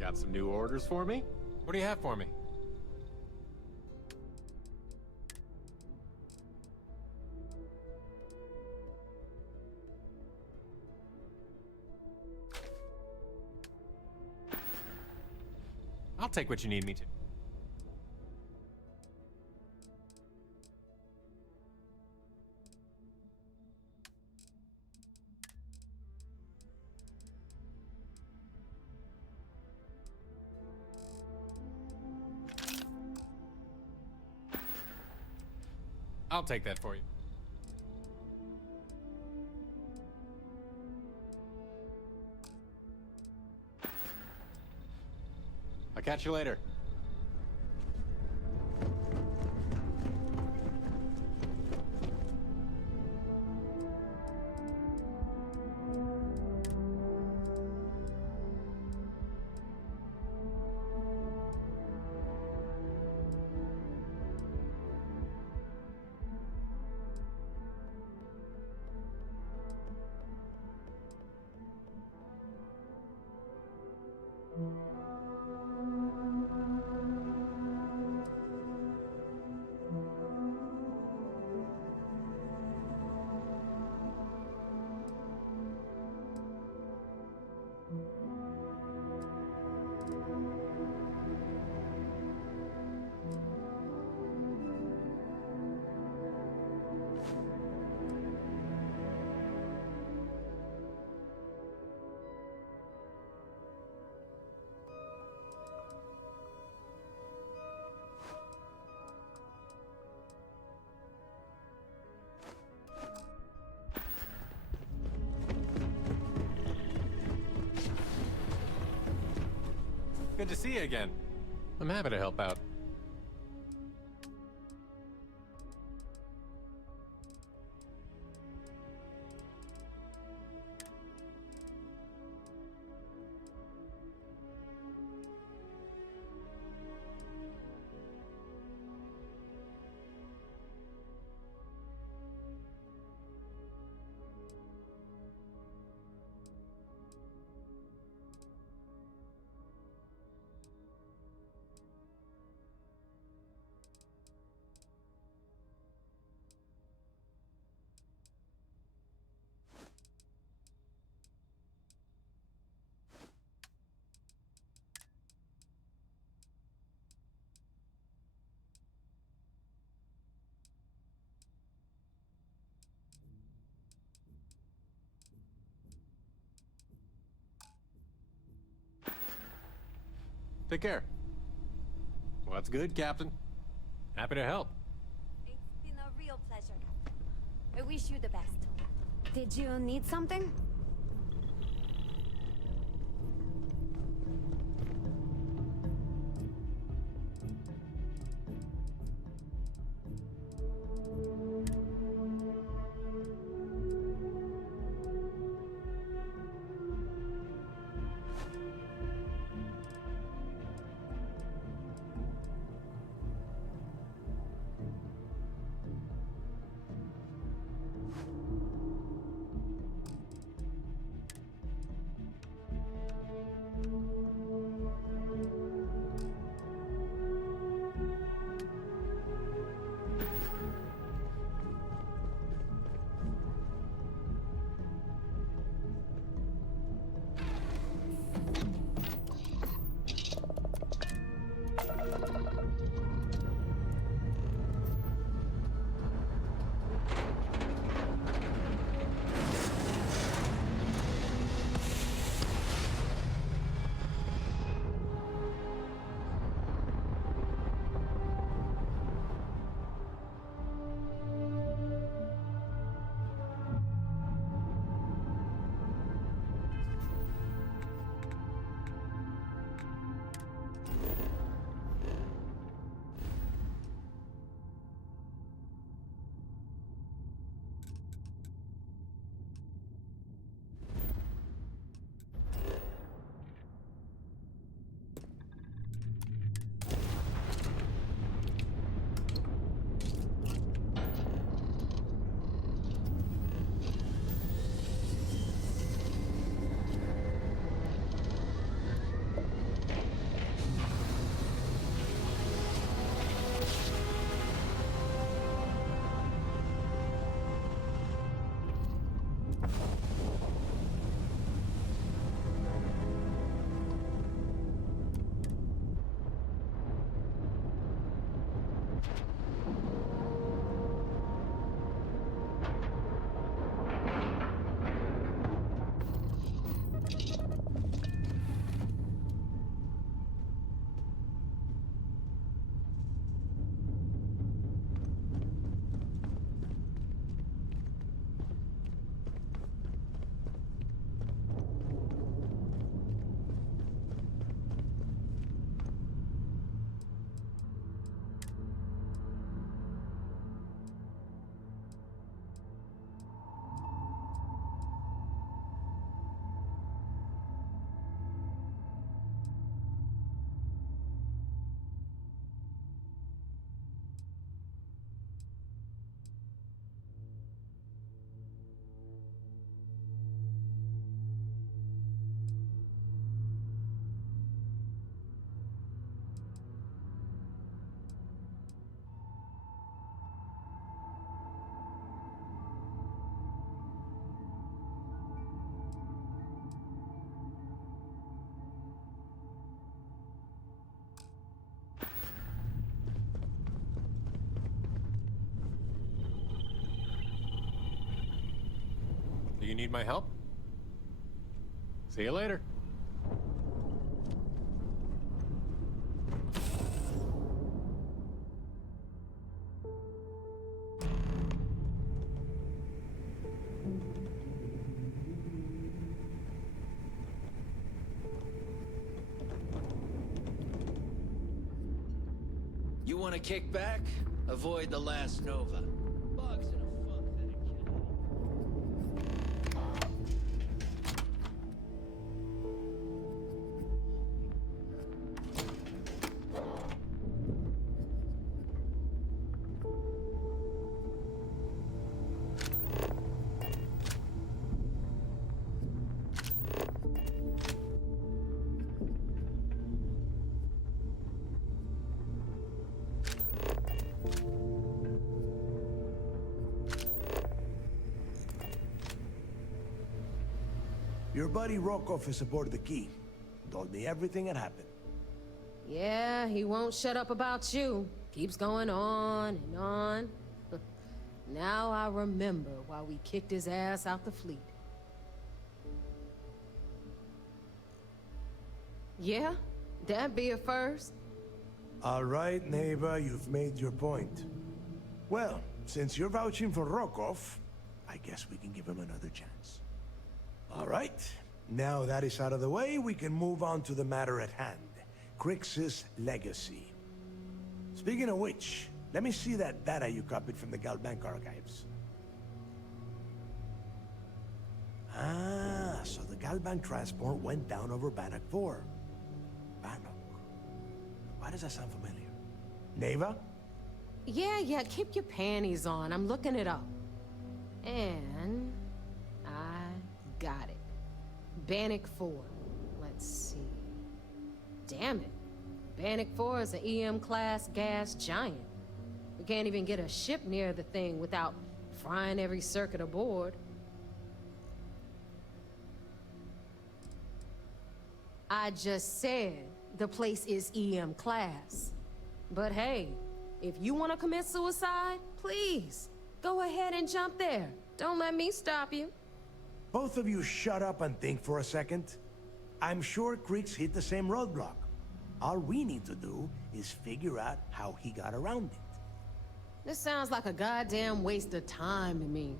Got some new orders for me? What do you have for me? I'll take what you need me to. I'll take that for you. I'll catch you later. Good to see you again. I'm happy to help out. Take care. What's good, Captain? Happy to help. It's been a real pleasure, Captain. I wish you the best. Did you need something? Do you need my help? See you later. You want to kick back? Avoid the last Nova. Bugs in a funk that it can. Your buddy Rokov is aboard the Key. Told me everything that happened. Yeah, he won't shut up about you. Keeps going on and on. Now I remember why we kicked his ass out the fleet. Yeah, that'd be a first. All right, Neva, you've made your point. Well, since you're vouching for Rokov, I guess we can give him another chance. All right, now that is out of the way, we can move on to the matter at hand. Crix's legacy. Speaking of which, let me see that data you copied from the Galbank archives. Ah, so the Galbank transport went down over Bannock 4. Bannock. Why does that sound familiar? Neva? Yeah, keep your panties on. I'm looking it up. And I got it. Bannock 4. Let's see. Damn it. Bannock 4 is an EM-class gas giant. We can't even get a ship near the thing without frying every circuit aboard. I just said the place is EM-class. But hey, if you want to commit suicide, please, go ahead and jump there. Don't let me stop you. Both of you shut up and think for a second. I'm sure Crix hit the same roadblock. All we need to do is figure out how he got around it. This sounds like a goddamn waste of time to me.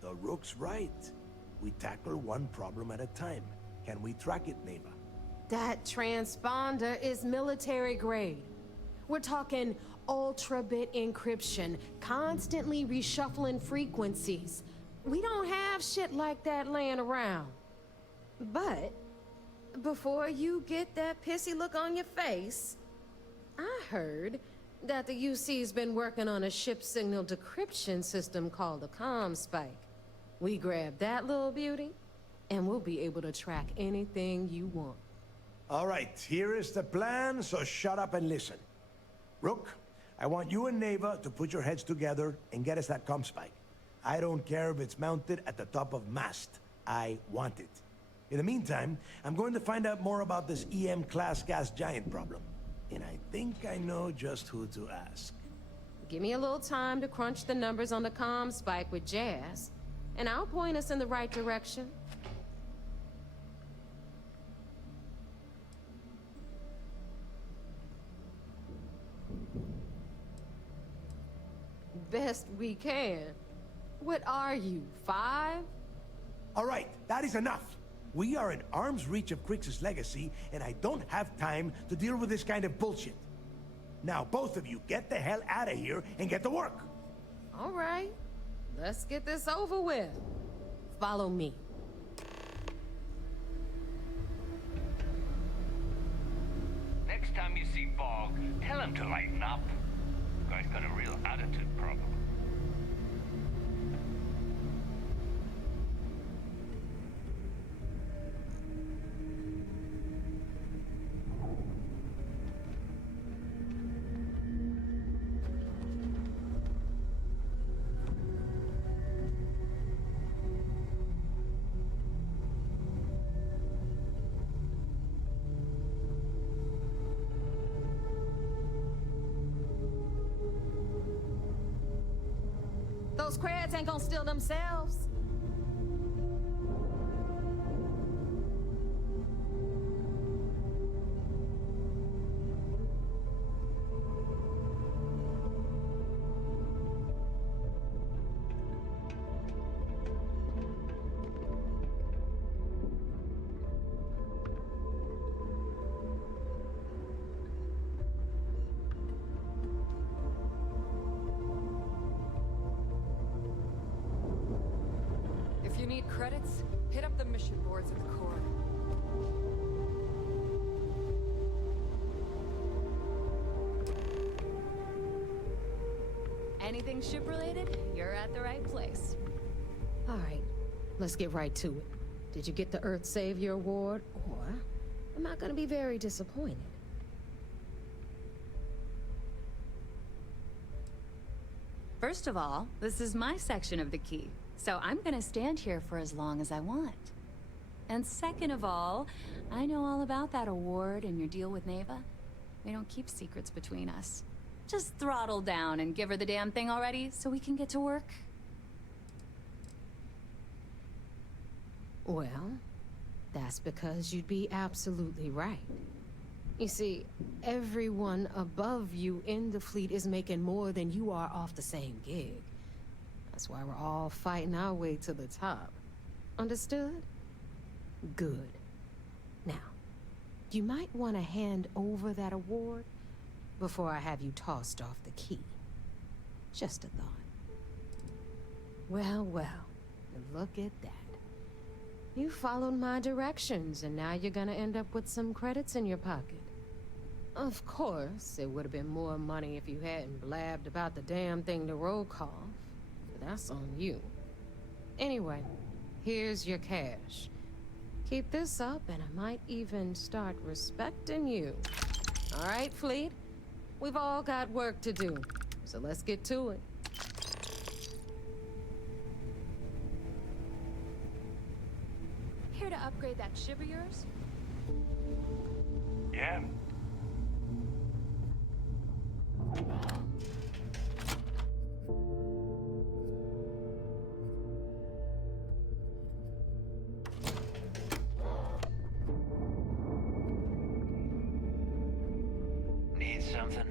The Rook's right. We tackle one problem at a time. Can we track it, Neva? That transponder is military grade. We're talking ultra-bit encryption, constantly reshuffling frequencies. We don't have shit like that laying around. But before you get that pissy look on your face, I heard that the UC's been working on a ship signal decryption system called a ComSpike. We grab that little beauty, and we'll be able to track anything you want. All right, here is the plan, so shut up and listen. Rook, I want you and Neva to put your heads together and get us that ComSpike. I don't care if it's mounted at the top of mast. I want it. In the meantime, I'm going to find out more about this EM-class gas giant problem. And I think I know just who to ask. Give me a little time to crunch the numbers on the ComSpike with Jazz, and I'll point us in the right direction. Best we can. What are you, 5? All right, that is enough. We are in arm's reach of Crix's legacy, and I don't have time to deal with this kind of bullshit. Now, both of you, get the hell out of here and get to work. All right, let's get this over with. Follow me. Next time you see Bog, tell him to lighten up. Guy's got a real attitude problem. creds ain't gonna steal themselves. If you need credits, hit up the mission boards in the core. Anything ship-related, you're at the right place. All right, let's get right to it. Did you get the Earth Savior Award, or am I gonna be very disappointed? First of all, this is my section of the key, so I'm gonna stand here for as long as I want. And second of all, I know all about that award and your deal with Neva. We don't keep secrets between us. Just throttle down and give her the damn thing already so we can get to work. Well, that's because you'd be absolutely right. You see, everyone above you in the fleet is making more than you are off the same gig. That's why we're all fighting our way to the top. Understood? Good. Now, you might want to hand over that award before I have you tossed off the key. Just a thought. Well, well, look at that. You followed my directions, and now you're gonna end up with some credits in your pocket. Of course, it would have been more money if you hadn't blabbed about the damn thing to roll call. But that's on you. Anyway, here's your cash. Keep this up, and I might even start respecting you. All right, Fleet? We've all got work to do, so let's get to it. Here to upgrade that ship of yours? Yeah. Need something?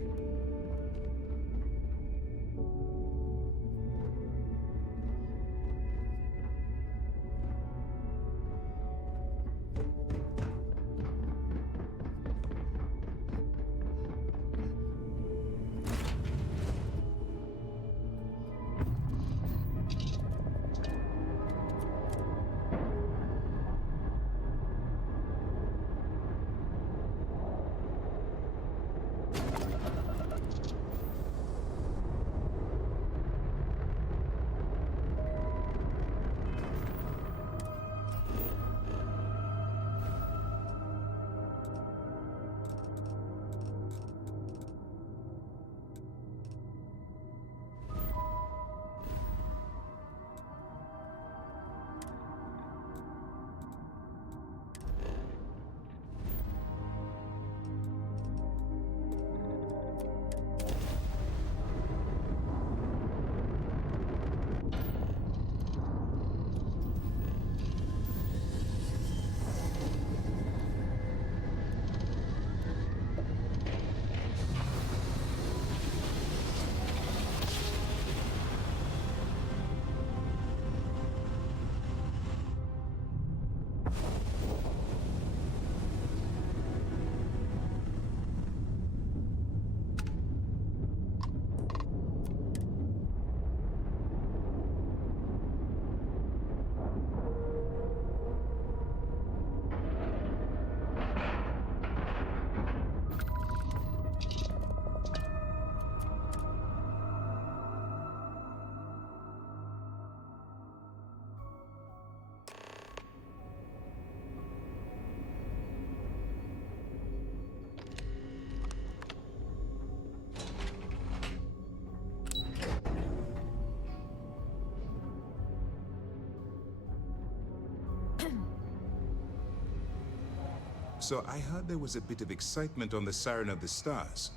So I heard there was a bit of excitement on the Siren of the Stars.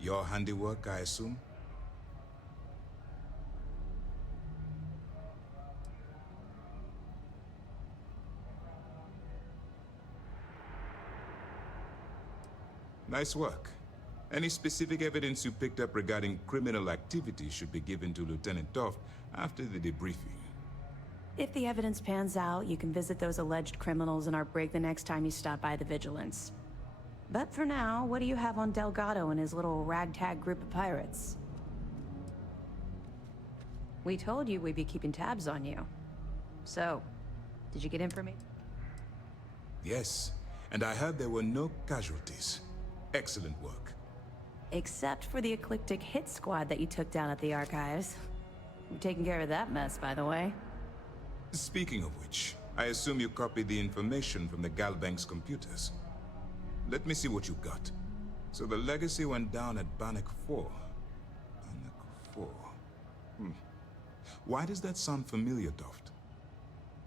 Your handiwork, I assume? Nice work. Any specific evidence you picked up regarding criminal activity should be given to Lieutenant Toft after the debriefing. If the evidence pans out, you can visit those alleged criminals in our brig the next time you stop by the Vigilance. But for now, what do you have on Delgado and his little ragtag group of pirates? We told you we'd be keeping tabs on you. So, did you get information? Yes, and I heard there were no casualties. Excellent work. Except for the eclectic hit squad that you took down at the archives. We're taking care of that mess, by the way. Speaking of which, I assume you copied the information from the Galbank's computers. Let me see what you got. So the legacy went down at Bannock 4. Bannock 4. Why does that sound familiar, Toft?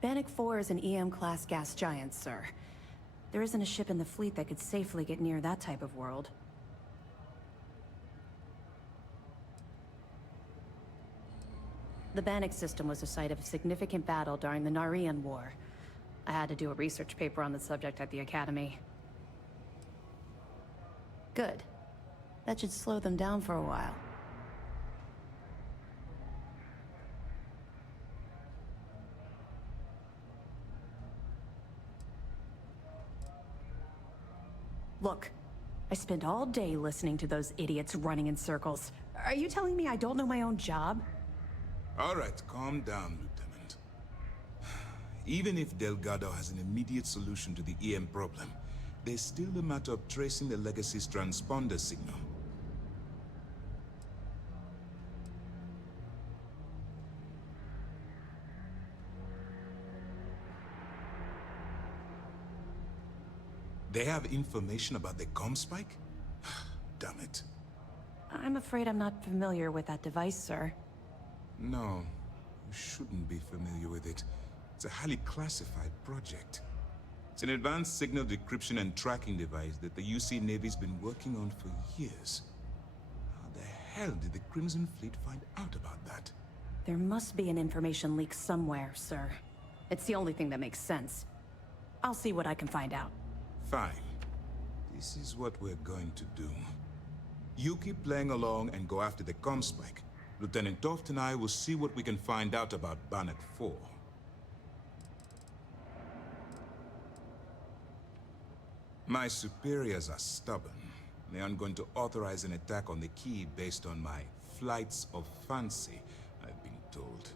Bannock 4 is an EM-class gas giant, sir. There isn't a ship in the fleet that could safely get near that type of world. The Bannock system was the site of a significant battle during the Narian War. I had to do a research paper on the subject at the Academy. Good. That should slow them down for a while. Look, I spent all day listening to those idiots running in circles. Are you telling me I don't know my own job? All right, calm down, Lieutenant. Even if Delgado has an immediate solution to the EM problem, there's still a matter of tracing the Legacy's transponder signal. They have information about the comm spike? Damn it. I'm afraid I'm not familiar with that device, sir. No, you shouldn't be familiar with it. It's a highly classified project. It's an advanced signal decryption and tracking device that the UC Navy's been working on for years. How the hell did the Crimson Fleet find out about that? There must be an information leak somewhere, sir. It's the only thing that makes sense. I'll see what I can find out. Fine. This is what we're going to do. You keep playing along and go after the comm spike. Lieutenant Toft and I will see what we can find out about Bannock 4. My superiors are stubborn. They aren't going to authorize an attack on the key based on my flights of fancy, I've been told.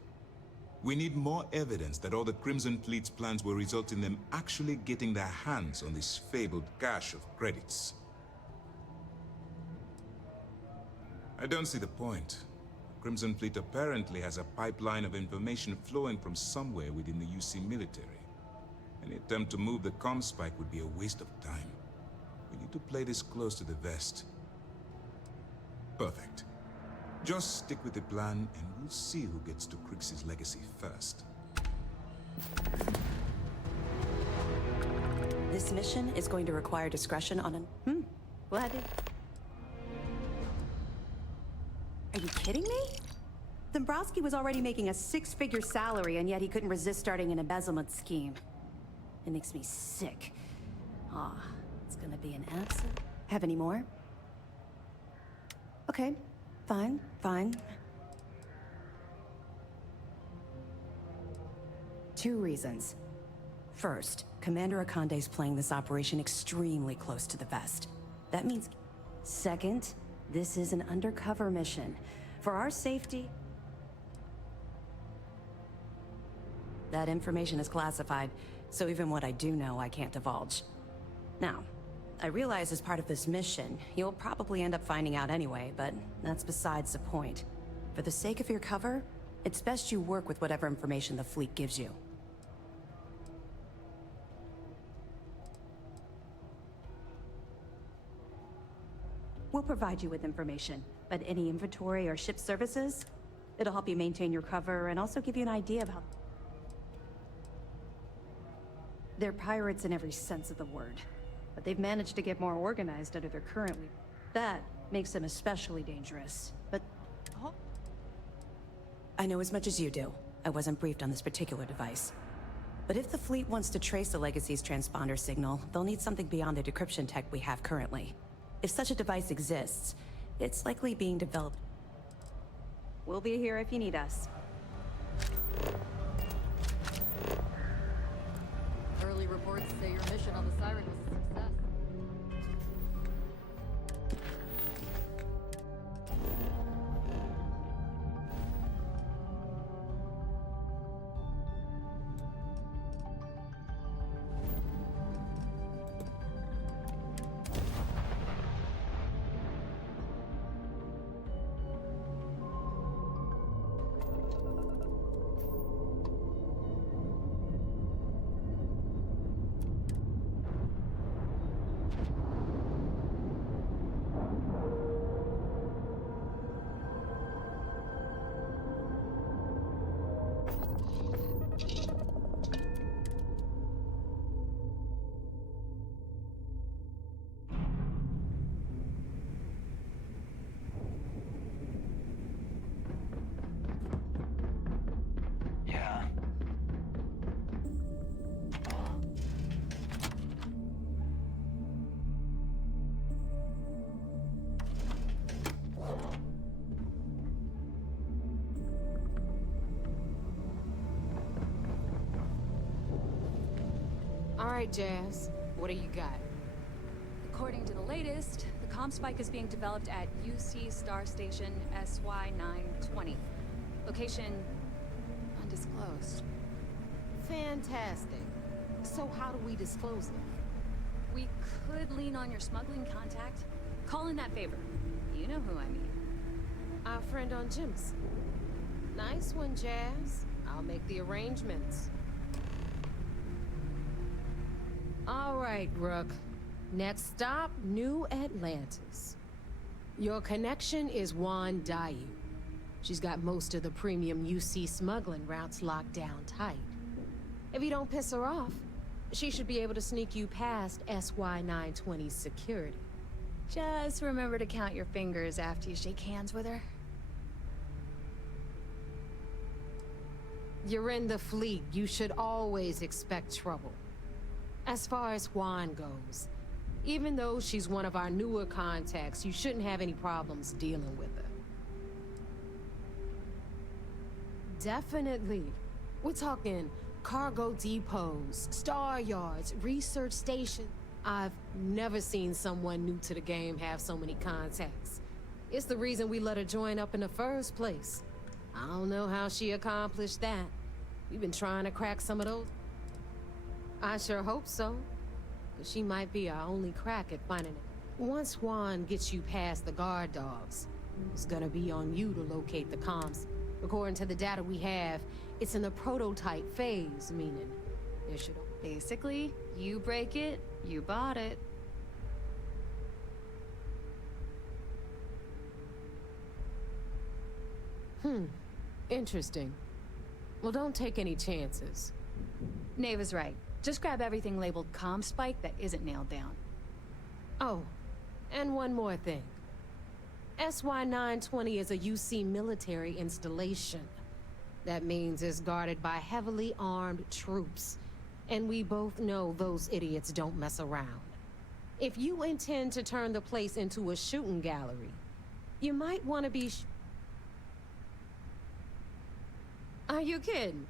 We need more evidence that all the Crimson Fleet's plans will result in them actually getting their hands on this fabled cache of credits. I don't see the point. Crimson Fleet apparently has a pipeline of information flowing from somewhere within the UC military. Any attempt to move the comm spike would be a waste of time. We need to play this close to the vest. Perfect. Just stick with the plan, and we'll see who gets to Crix's legacy first. This mission is going to require discretion on an... Glad to... Are you kidding me? Dombrowski was already making a six-figure salary, and yet he couldn't resist starting an embezzlement scheme. It makes me sick. It's gonna be an absolute... Have any more? Okay, fine. Two reasons. First, Commander Akande's playing this operation extremely close to the vest. That means... Second, this is an undercover mission. For our safety... That information is classified, so even what I do know, I can't divulge. Now, I realize as part of this mission, you'll probably end up finding out anyway, but that's besides the point. For the sake of your cover, it's best you work with whatever information the fleet gives you. We'll provide you with information, but any inventory or ship services, it'll help you maintain your cover and also give you an idea of how... They're pirates in every sense of the word, but they've managed to get more organized under their current leader. That makes them especially dangerous, but... I know as much as you do. I wasn't briefed on this particular device. But if the fleet wants to trace the Legacy's transponder signal, they'll need something beyond the decryption tech we have currently. If such a device exists, it's likely being developed. We'll be here if you need us. Early reports say your mission on the Siren was a success. Yeah. All right, Jazz. What do you got? According to the latest, the comm spike is being developed at UC Star Station SY-920. Location undisclosed. Fantastic. So how do we disclose it? We could lean on your smuggling contact. Call in that favor. You know who I mean. Our friend on Jim's. Nice one, Jazz. I'll make the arrangements. All right, Rook. Next stop, New Atlantis. Your connection is Juan Dayu. She's got most of the premium UC smuggling routes locked down tight. If you don't piss her off, she should be able to sneak you past SY-920's security. Just remember to count your fingers after you shake hands with her. You're in the fleet. You should always expect trouble. As far as Juan goes, even though she's one of our newer contacts, you shouldn't have any problems dealing with her. Definitely. We're talking cargo depots, star yards, research stations. I've never seen someone new to the game have so many contacts. It's the reason we let her join up in the first place. I don't know how she accomplished that. We've been trying to crack some of those. I sure hope so. But she might be our only crack at finding it. Once Juan gets you past the guard dogs, it's gonna be on you to locate the comms. According to the data we have, it's in the prototype phase, meaning there should... Basically, you break it, you bought it. Interesting. Well, don't take any chances. Nave is right. Just grab everything labeled comm spike that isn't nailed down. Oh, and one more thing. SY-920 is a UC military installation. That means it's guarded by heavily armed troops. And we both know those idiots don't mess around. If you intend to turn the place into a shooting gallery, you might want to be... Are you kidding?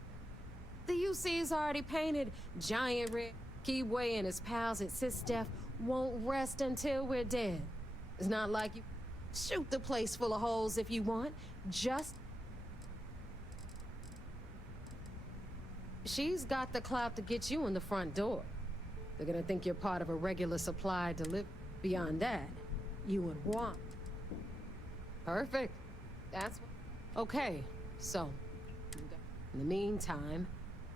The UC's already painted giant red. Keyway and his pals at SysDef won't rest until we're dead. It's not like you shoot the place full of holes if you want. Just... She's got the clout to get you in the front door. They're gonna think you're part of a regular supply delivery. Beyond that, you and Juan. Perfect. That's... Okay, so... In the meantime,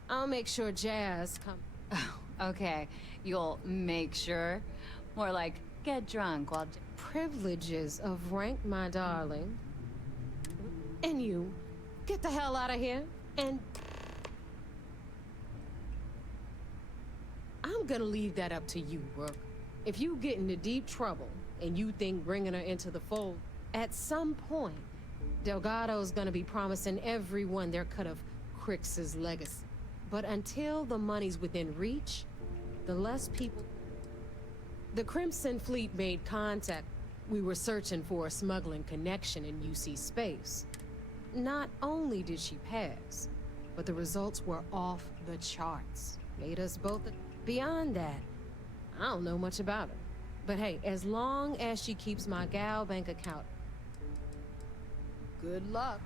I'll make sure Jazz comes. Oh, okay. You'll make sure? More like, get drunk while... Privileges of rank, my darling. And you, get the hell out of here, and... I'm gonna leave that up to you, Rook. If you get into deep trouble, and you think bringing her into the fold, at some point, Delgado's gonna be promising everyone their cut of Crix's legacy. But until the money's within reach, the less people... The Crimson Fleet made contact. We were searching for a smuggling connection in UC space. Not only did she pass, but the results were off the charts. Made us both... Beyond that, I don't know much about her. But hey, as long as she keeps my gal bank account... Good luck.